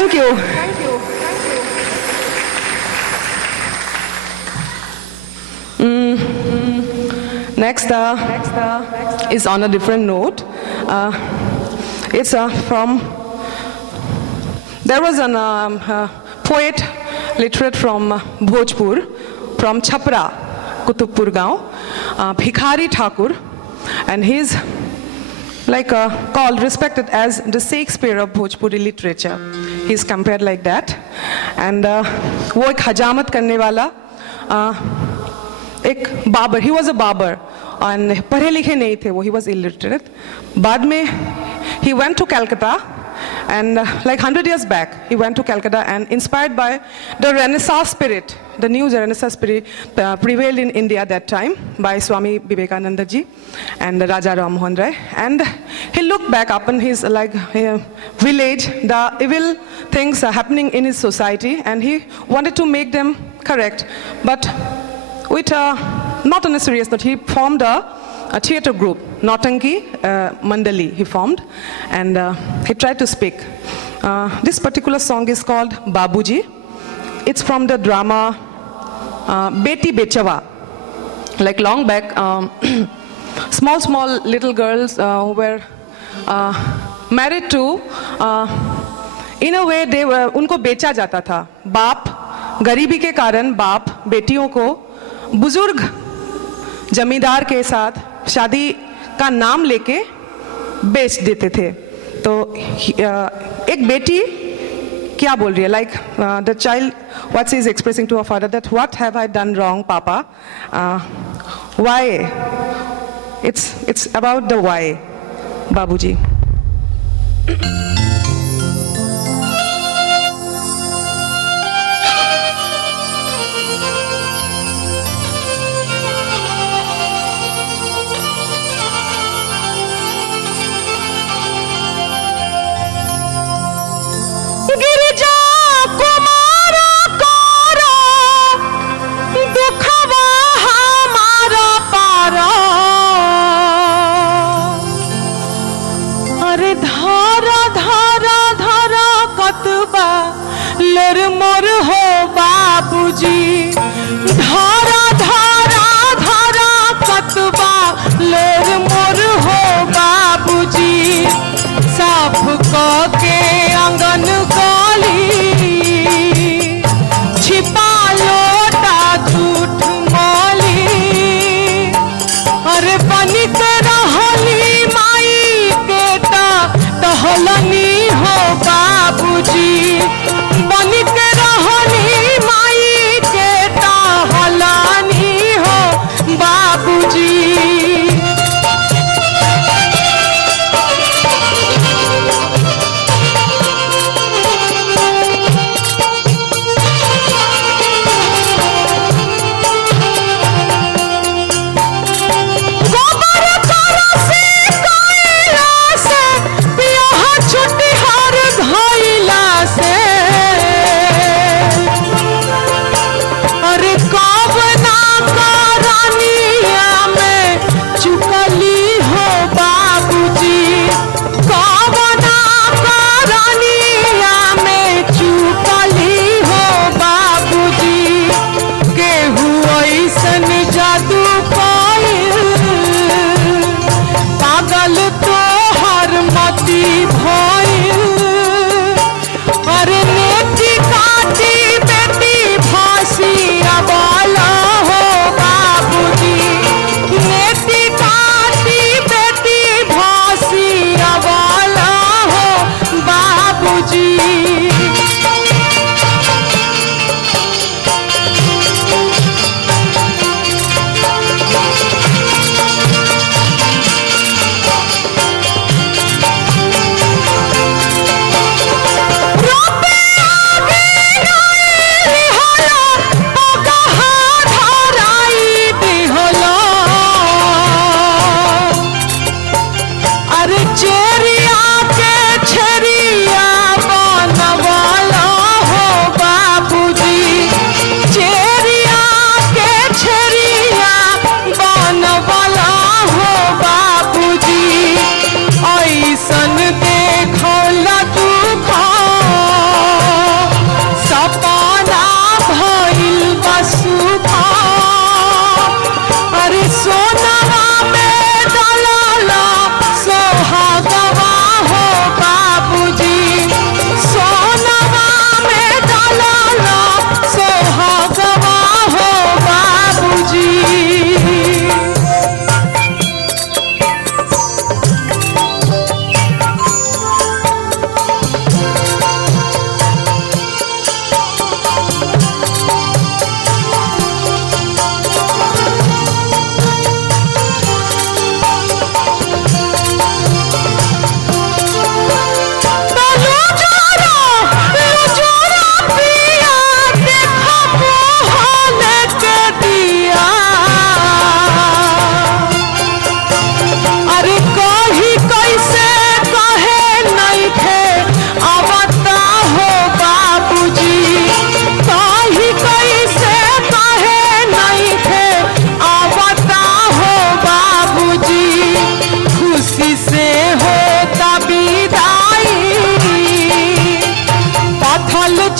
Thank you. Next is on a different note. It's from, there was a poet, literate from Bhojpur, from Chhapra, Kutubpur Gaon, Bhikhari Thakur, and he's like called, respected as the Shakespeare of Bhojpuri literature. He's compared like that. And वो एक हजामत करने वाला एक barber, he was a barber, and पढ़े लिखे नहीं थे वो, he was illiterate. बाद में he went to Calcutta, and like 100 years back, he went to Calcutta, and inspired by the Renaissance spirit, the new Renaissance spirit prevailed in India at that time by Swami Vivekananda ji and Raja Ram Mohan Rai. And he looked back upon his village, the evil things happening in his society, and he wanted to make them correct. But with not on a serious note, he formed a theater group, Nautanki Mandali, he formed, and he tried to speak. This particular song is called Babuji. It's from the drama Beti Bechava. Like long back, small little girls who were married to, in a way they were, उनको बेचा जाता था. बाप गरीबी के कारण बाप बेटियों को बुजुर्ग जमींदार के साथ शादी का नाम लेके बेच देते थे. तो एक बेटी क्या बोल रही है, like the child, what she is expressing to her father, that what have I done wrong, Papa? Why? It's about the why, Babuji. मोर हो बाबूजी, धारा धारा धारा कतबा लोर मोर हो बाबूजी, साफ के आंगन गली छिपा लोटा झूठ मोली, अरे बनिक रहली माई के टहलनी हो बाबूजी, बनिक रहनी माई के टहलनी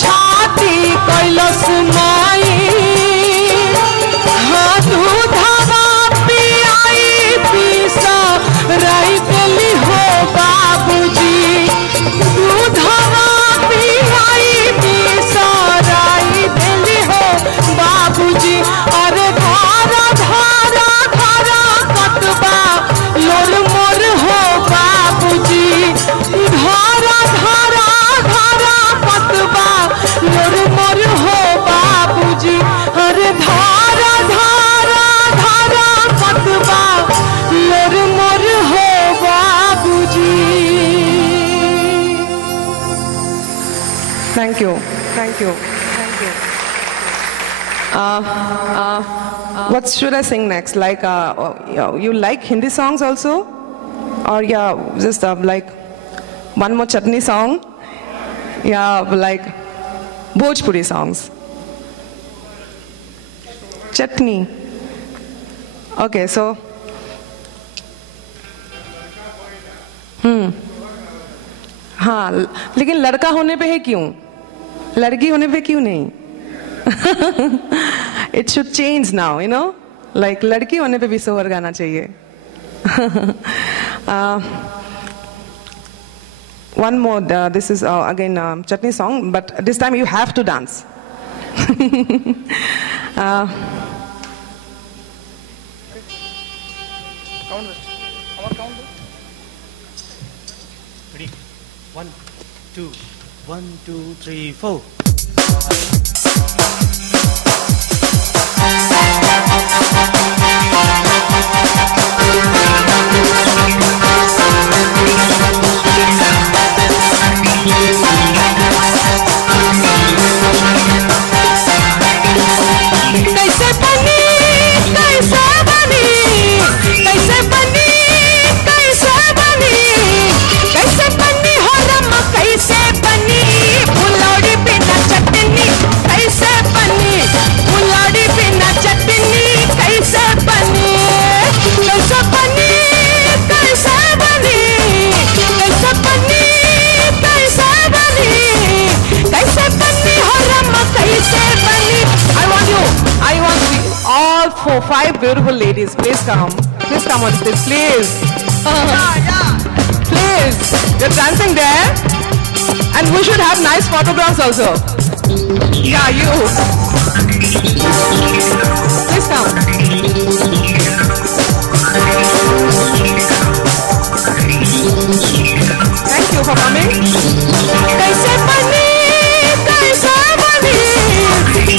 छाती कैलस माई हाँ दूधवा पियाई पीसा राई देली हो बाबूजी दूधवा पियाई पीसा राई देली हो बाबूजी अरे धारा धारा धारा कतबा लोर मोर हो बाबूजी धारा धारा धारा कतबा लोर मोर हो बाबूजी अरे धारा धारा धारा कतबा लोर मोर हो बाबूजी। Thank you. Thank you. Thank you. What should I sing next? Like, you like Hindi songs also? Or yeah, just like one more chutney song? Yeah, like Bhojpuri songs. Chutney. Okay, so. हाँ, लेकिन लड़का होने पे है क्यों? लड़की होने पे क्यों नहीं? It should change now, you know? Like लड़की होने पे भी सोहर गाना चाहिए. One more, this is again chutney song, but this time you have to dance. Ready? 1, 2, 1, 2, 3, 4. Five beautiful ladies, please come on stage, please. Please, you're dancing there, and we should have nice photographs also. Yeah, you. Please come. Thank you for coming. Kaise bani, kaise bani,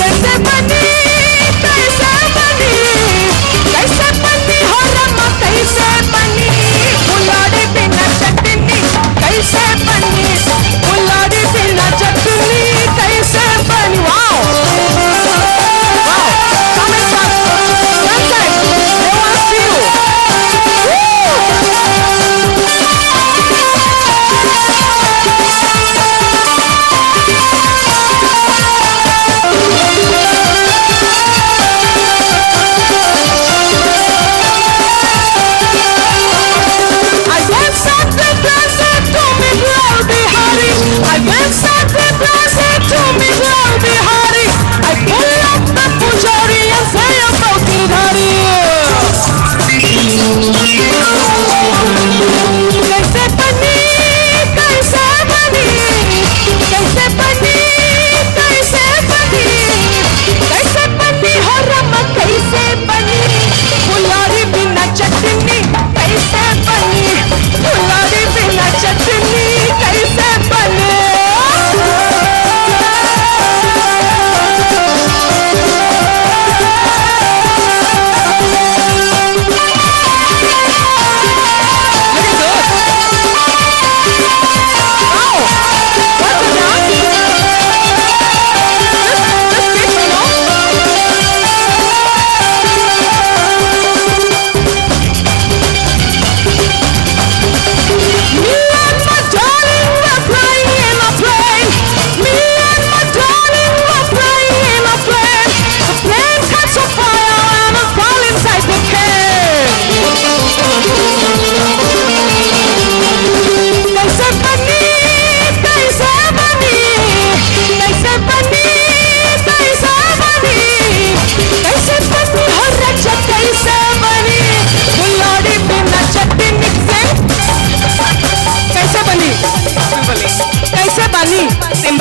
kaise bani. कैसे बनी हो रमा कैसे बनी फुलौड़ी बिना चटनी कैसे बनी फुलौड़ी बिना चटनी कैसे बनी wow wow come and start one side they want to see you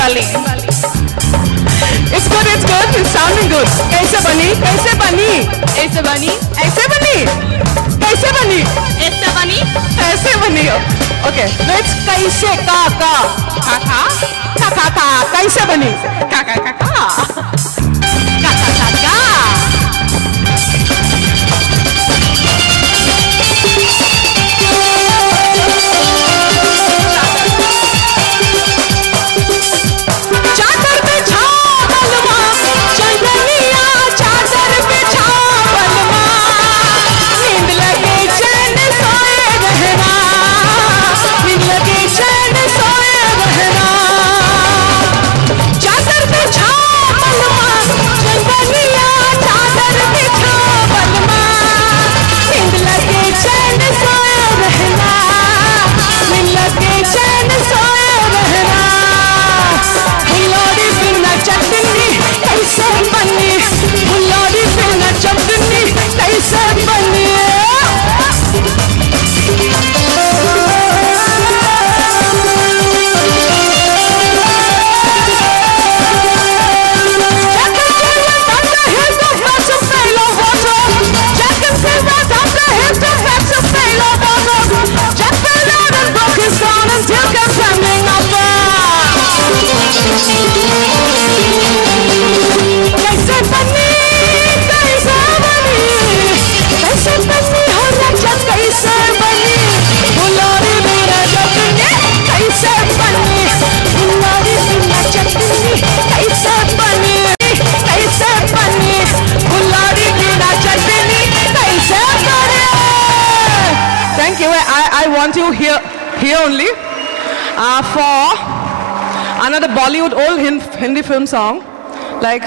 वाली. It's good, it's good, it's sounding good. कैसे बनी? कैसे बनी? ऐसे बनी? ऐसे बनी? कैसे बनी? ऐसे बनी? ऐसे बनी. Okay, let's कैसे का कैसे बनी? का I want you here only for another Bollywood old Hindi film song. Like,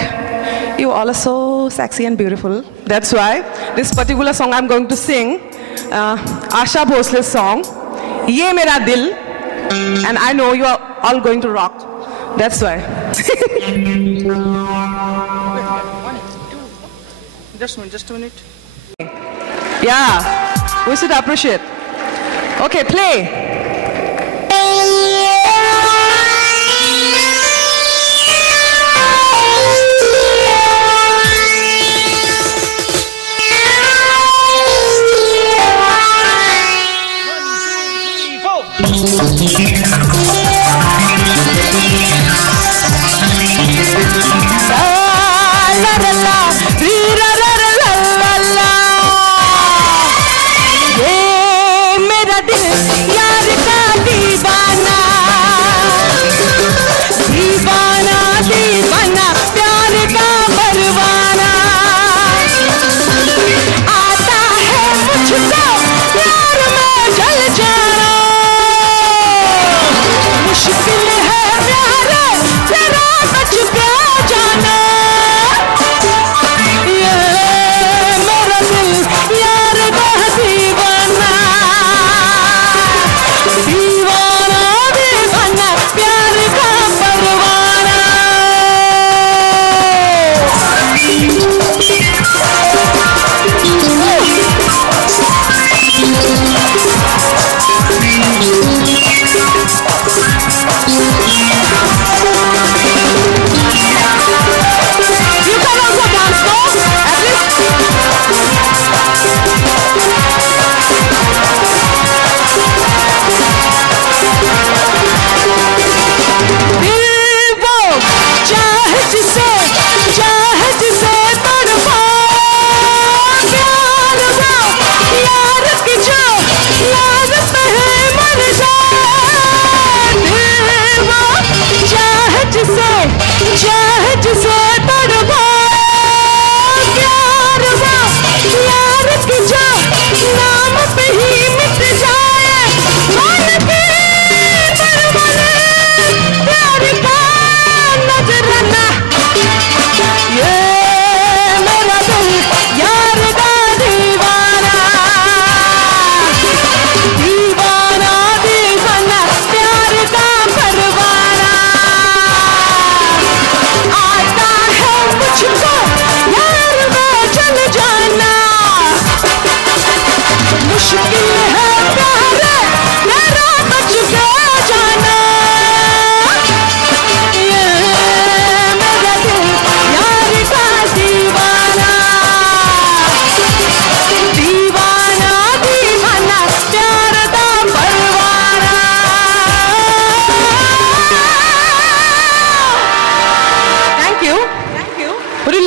you all are so sexy and beautiful. That's why this particular song I'm going to sing, Asha Bhosle's song, Ye Mera Dil, and I know you are all going to rock. That's why. Just a minute. Yeah, we should appreciate. Okay, play. यार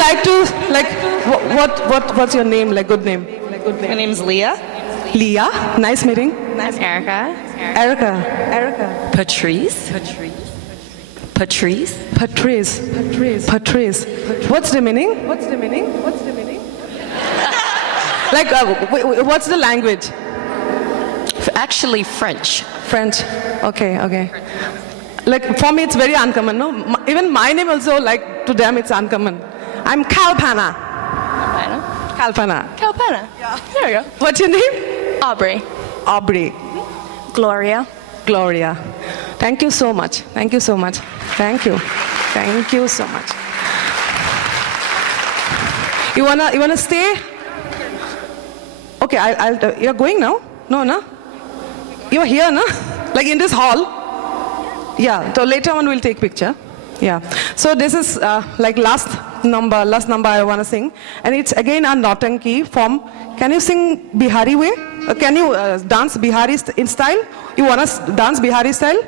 like to, like, what's your name, like good name? My name's Leah. Leah, nice meeting. Erica. Erica. Patrice. What's the meaning? Like, what's the language? Actually, French. Okay. Like, for me, it's very uncommon, no? Even my name also, like, to them, it's uncommon. I'm Kalpana. Kalpana. Yeah. There we go. What's your name? Aubrey. Gloria. Thank you so much. Thank you so much. You wanna stay? Okay, I'll you're going now? No? You're here, no? Like in this hall? Yeah, so later on we'll take picture. Yeah. So this is like last number I wanna sing. And it's again a Nautanki form. Can you sing Bihari way? Can you dance Bihari in style? You wanna dance Bihari style?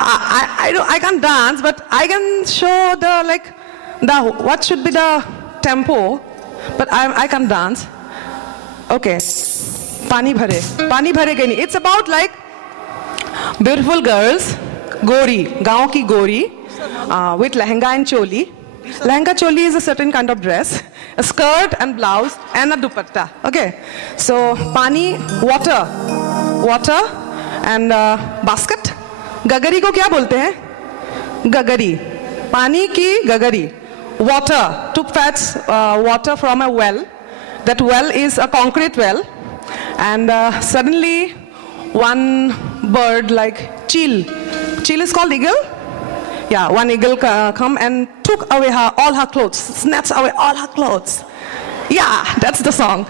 I can't dance, but I can show what should be the tempo, but I can dance. Okay. Pani bhare gani. It's about like beautiful girls, gori, gaon ki gori, with lehenga and choli. Lehenga choli is a certain kind of dress, a skirt and blouse and a dupatta. Okay. So pani, water and basket. गगरी को क्या बोलते हैं? गगरी. पानी की गगरी. Water. Took fetch water from a well. That well is a concrete well. And suddenly one bird like Chil is called eagle? Yeah, one eagle come and took away all her clothes. Snatched away all her clothes. Yeah, that's the song.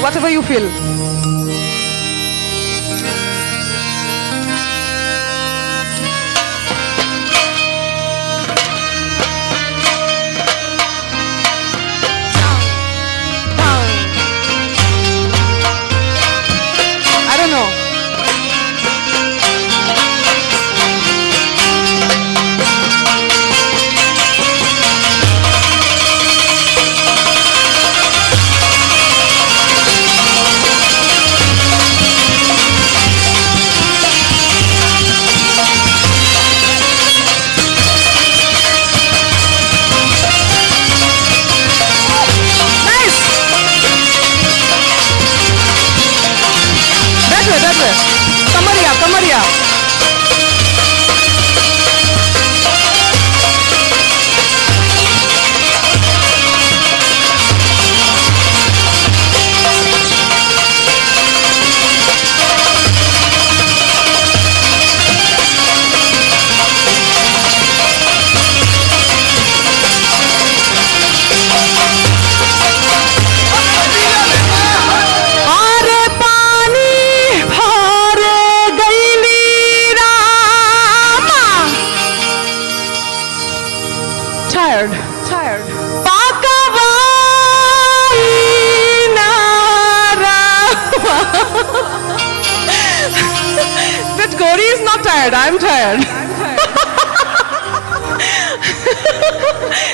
Whatever you feel. I don't know. Kamaria. Tired. That Gauri is not tired. I'm tired.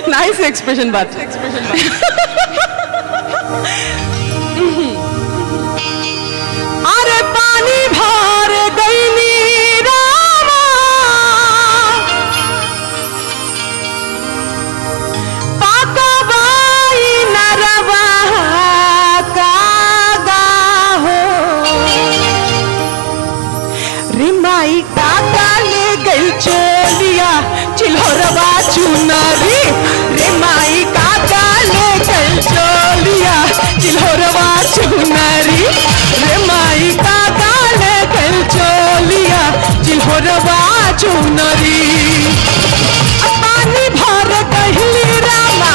Nice expression, but. Are pani bhar gaini Rama. Pakabai narava kaga ho. Rimai kaga le gai choliya chilhorwa chunari. Rimai kaga le gai choliya chilhorwa chunari. Rimai kaga le gai choliya chilhorwa chunari. Pani bhar gahli Rama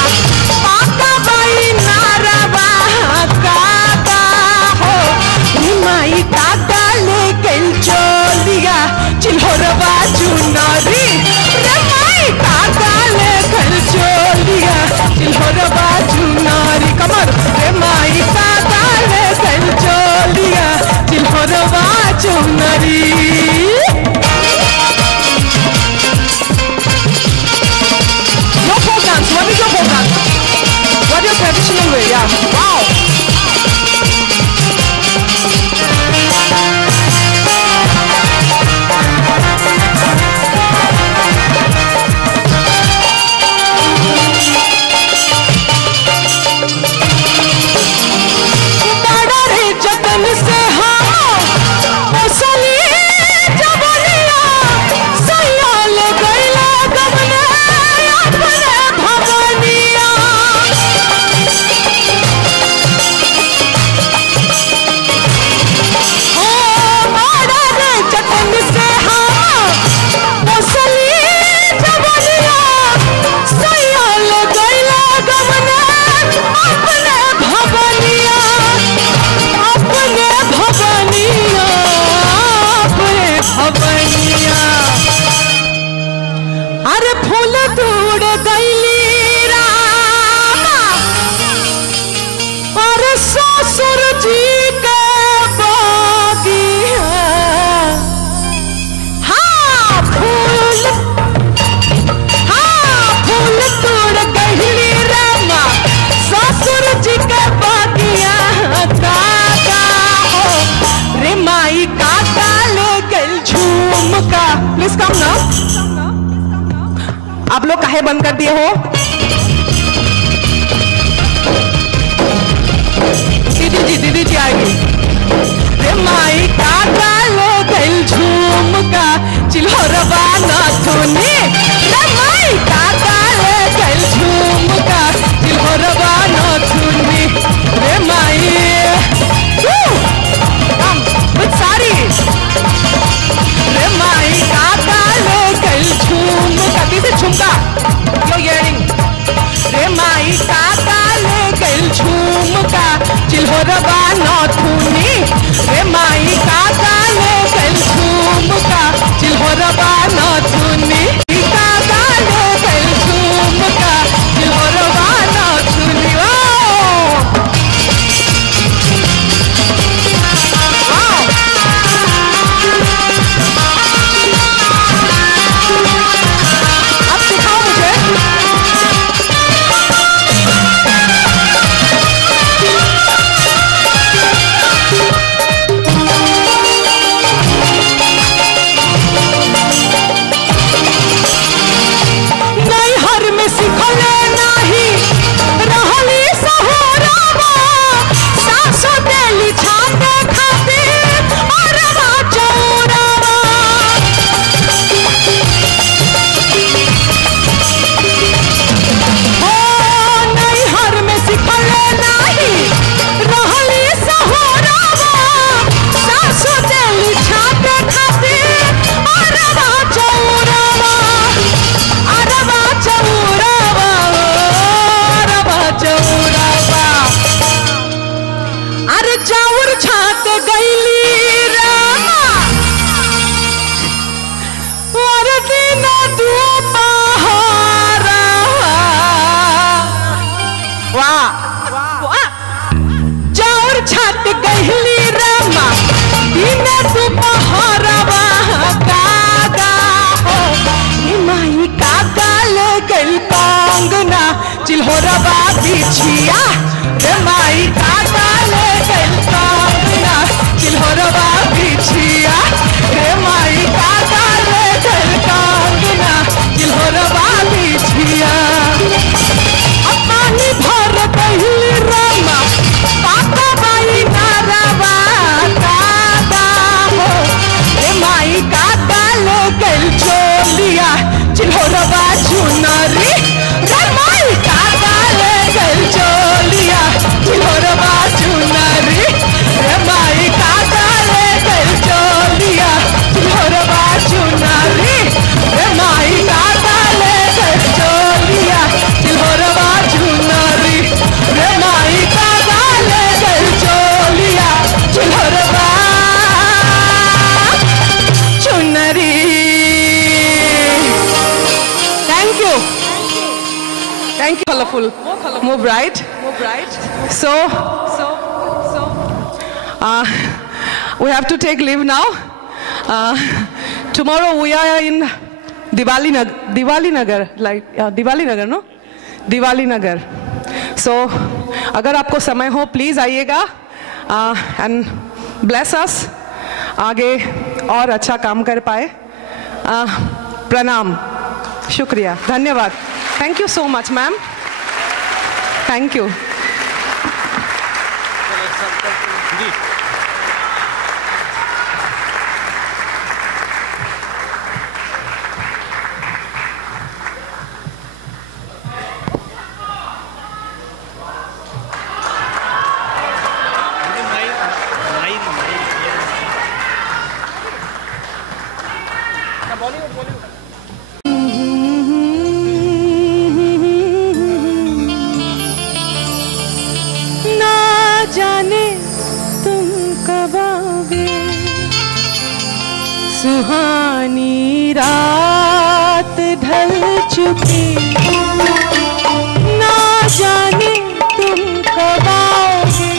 pakabai narava kaga ho. Rimai kaga le gai choliya chilhorwa chunari. Rimai kaga le gai choliya chilhorwa chunari. Kamar. Rimai kaga le gai सासुर जी के बागिया हाँ फूल तोड़ गहली रामा ससुर जी के बागिया काका हो रे माई काका ले गल झुमका। प्लीज कम ना। आप लोग काहे बंद कर दिए हो? दीदी जी आएगी। रे माई काका ले गल झुमका चिल्होरबा ना सुनी रे माई काका ले गल झुमका चिल्होरबा ना सुनी रे माई कम विद सारी रे माई काका ले गल झुमका दिस झुमका योर इयरिंग रे माई काका ले गल झुमका चिल्होरबा ना सुनी रे माई काका ले गल झुमका चिल्होरबा ना सुनी काका ले गल झुमका चिल्होरबा ना सुनी। अब सिखाओ मुझे। चिल्होरबा बिछिया रे माई काका ले गल कांगना चिल्होरबा बिछिया रे माई काका ले गल कांगना चिल्होरबा बिछिया। पानी भर गई रामा पाका बाई नारवा काका हो रे माई काका ले गल चोलिया चिल्होरबा चुनरी रे माई काका ले गल चोलिया चिल्होरबा चुनरी रे माई काका ले गल चोलिया चिल्होरबा चुनरी रे माई काका ले गल चोलिया चिल्होरबा चुनरी रे माई काका ले गल चोलिया चिल्होरबा चुनरी। Thank you, colorful. More bright. So, we have to take leave now. Tomorrow we are in Diwali Nagar, like Diwali Nagar, no? Diwali Nagar. So, अगर आपको समय हो please आइएगा and bless us. आगे और अच्छा काम कर पाए. प्रणाम. शुक्रिया. धन्यवाद. Thank you so much, ma'am. Thank you. सुहानी रात ढल चुकी ना जाने तुम कब आओगे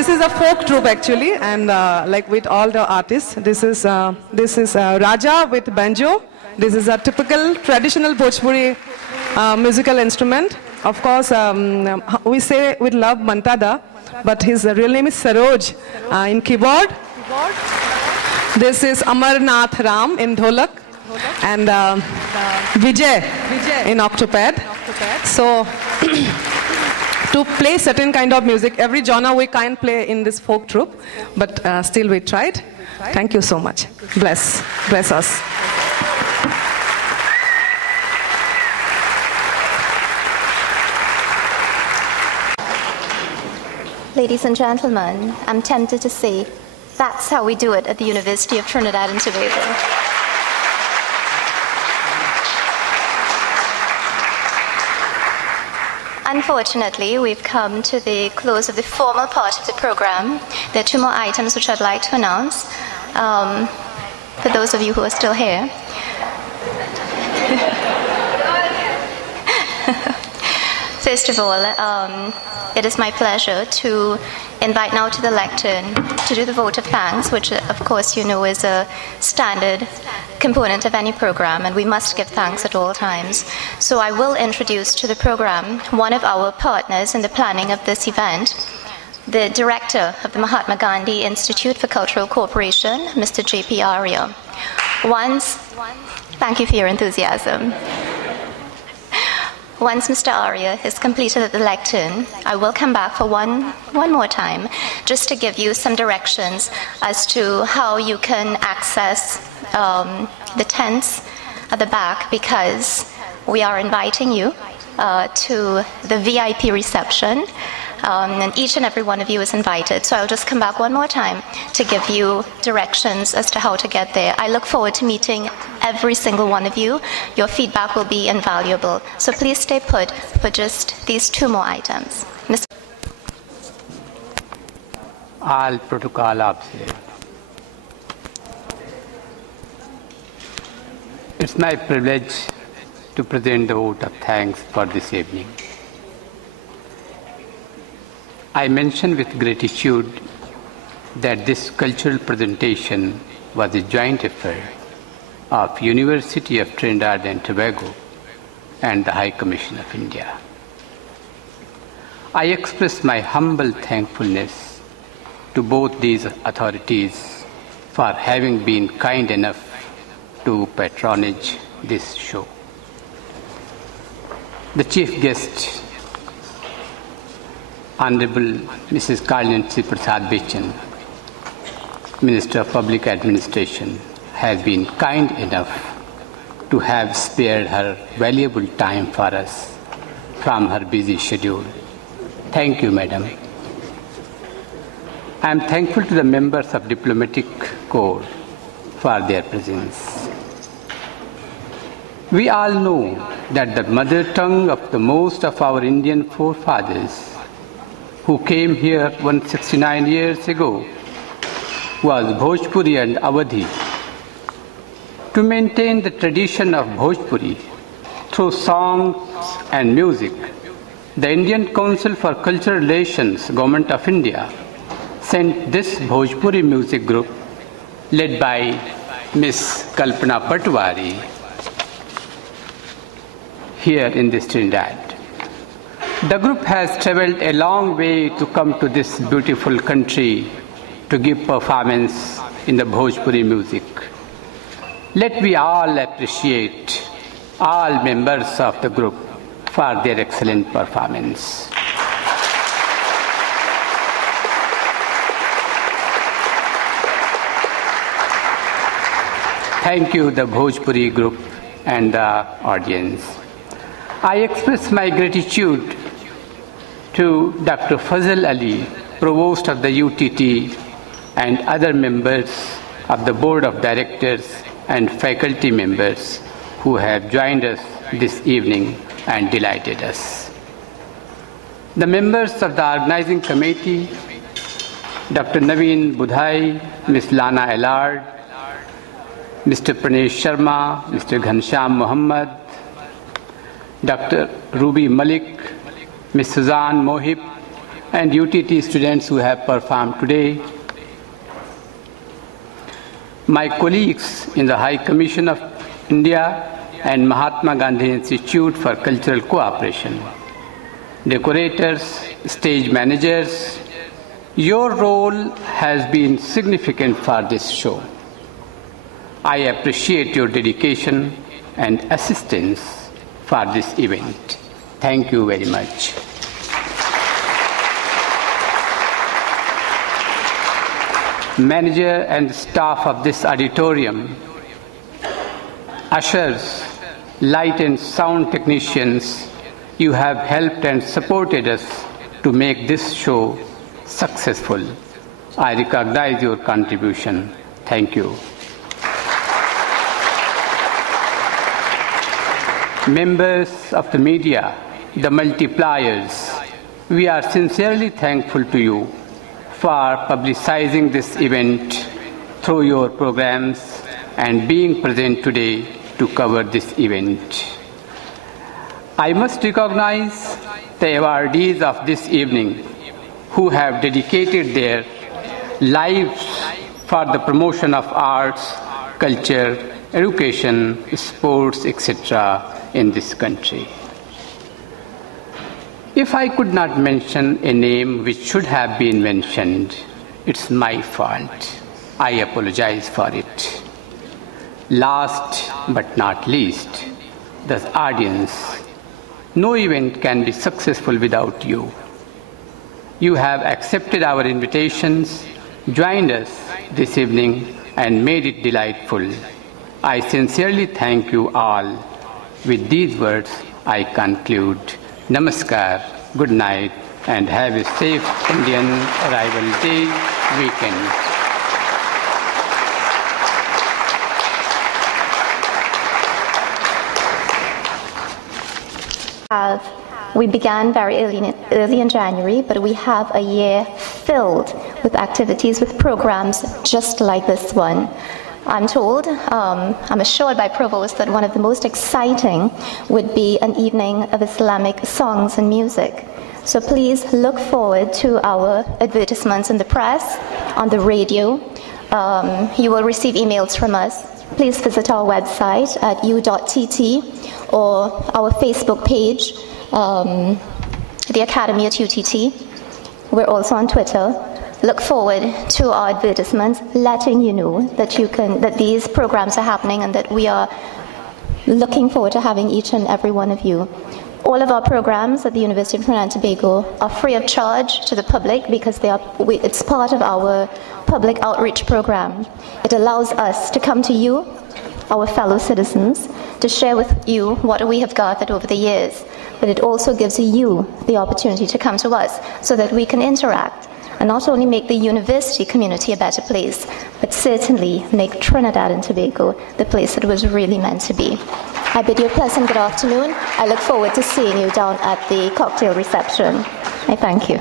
this is a folk troupe actually, and like with all the artists. This is Raja with banjo. This is a typical traditional Bhojpuri musical instrument. Of course, we say with love Mantada, but his real name is Saroj in keyboard. This is Amarnath Ram in dholak, and Vijay in octopad. So to play certain kind of music, every genre we can't play in this folk troupe, but still we tried. Thank you so much. Bless us. Ladies and gentlemen, I'm tempted to say that's how we do it at the University of Trinidad and Tobago. Unfortunately, we've come to the close of the formal part of the program. There are 2 more items which I'd like to announce for those of you who are still here. First of all, it is my pleasure to invite now to the lectern to do the vote of thanks, which of course you know is a standard component of any program, and we must give thanks at all times. So I will introduce to the program one of our partners in the planning of this event, the director of the Mahatma Gandhi Institute for Cultural Cooperation, Mr. J.P. Arya. Thank you for your enthusiasm. Once Mr. Arya is completed at the lectern, I will come back for one more time just to give you some directions as to how you can access the tents at the back, because we are inviting you to the VIP reception, and each and every one of you is invited. So I'll just come back one more time to give you directions as to how to get there. I look forward to meeting every single one of you. Your feedback will be invaluable. So please stay put for just these 2 more items. All protocol आपसे. It's my privilege to present the vote of thanks for this evening. I mention with gratitude that this cultural presentation was a joint effort of University of Trinidad and Tobago and the High Commission of India. I express my humble thankfulness to both these authorities for having been kind enough to patronage this show. The chief guest, Honorable Mrs. Karnansi Prasad Bechan, Minister of Public Administration, has been kind enough to have spared her valuable time for us from her busy schedule. Thank you, Madam. I am thankful to the members of Diplomatic Corps for their presence. We all know that the mother tongue of the most of our Indian forefathers who came here 169 years ago was Bhojpuri and Awadhi. To maintain the tradition of Bhojpuri through songs and music, the Indian Council for Cultural Relations, Government of India, sent this Bhojpuri music group led by Miss Kalpana Patwari here in this Trinidad. The group has traveled a long way to come to this beautiful country to give performance in the Bhojpuri music. Let we all appreciate all members of the group for their excellent performance. Thank you, the Bhojpuri group and the audience. I express my gratitude to Dr. Fazal Ali, Provost of the UTT, and other members of the Board of Directors and faculty members who have joined us this evening and delighted us. The members of the organizing committee, Dr. Naveen Budhai, Ms. Lana Allard, Mr. Pranesh Sharma, Mr. Ghanshyam Muhammad, Dr. Ruby Malik, Ms. Suzanne Mohib, and UTT students who have performed today, my colleagues in the High Commission of India and Mahatma Gandhi Institute for Cultural Cooperation, decorators, stage managers, your role has been significant for this show. I appreciate your dedication and assistance for this event. Thank you very much. Manager and staff of this auditorium, ushers, light and sound technicians, you have helped and supported us to make this show successful. I recognize your contribution. Thank you. Members of the media, the multipliers, we are sincerely thankful to you for publicizing this event through your programs and being present today to cover this event. I must recognize the awardees of this evening who have dedicated their lives for the promotion of arts, culture, education, sports, etc. in this country. If I could not mention a name which should have been mentioned, it's my fault. I apologize for it. Last but not least, the audience. No event can be successful without you. You have accepted our invitations, joined us this evening, and made it delightful. I sincerely thank you all. With these words, I conclude. Namaskar, good night, and have a safe Indian Arrival Day weekend. We began very early in January, but we have a year filled with activities, with programs just like this one. I'm told, I'm assured by Provost that one of the most exciting would be an evening of Islamic songs and music. So please look forward to our advertisements in the press, on the radio. You will receive emails from us. Please visit our website at u.tt or our Facebook page, the Academy at UTT. We're also on Twitter. Look forward to our advertisements letting you know that these programs are happening and that we are looking forward to having each and every one of you. All of our programs at the University of Trinidad and Tobago are free of charge to the public because it's part of our public outreach program. It allows us to come to you, our fellow citizens, to share with you what we have gathered over the years. But it also gives you the opportunity to come to us so that we can interact and not only make the university community a better place, but certainly make Trinidad and Tobago the place that it was really meant to be. I bid you a pleasant good afternoon. I look forward to seeing you down at the cocktail reception. I thank you.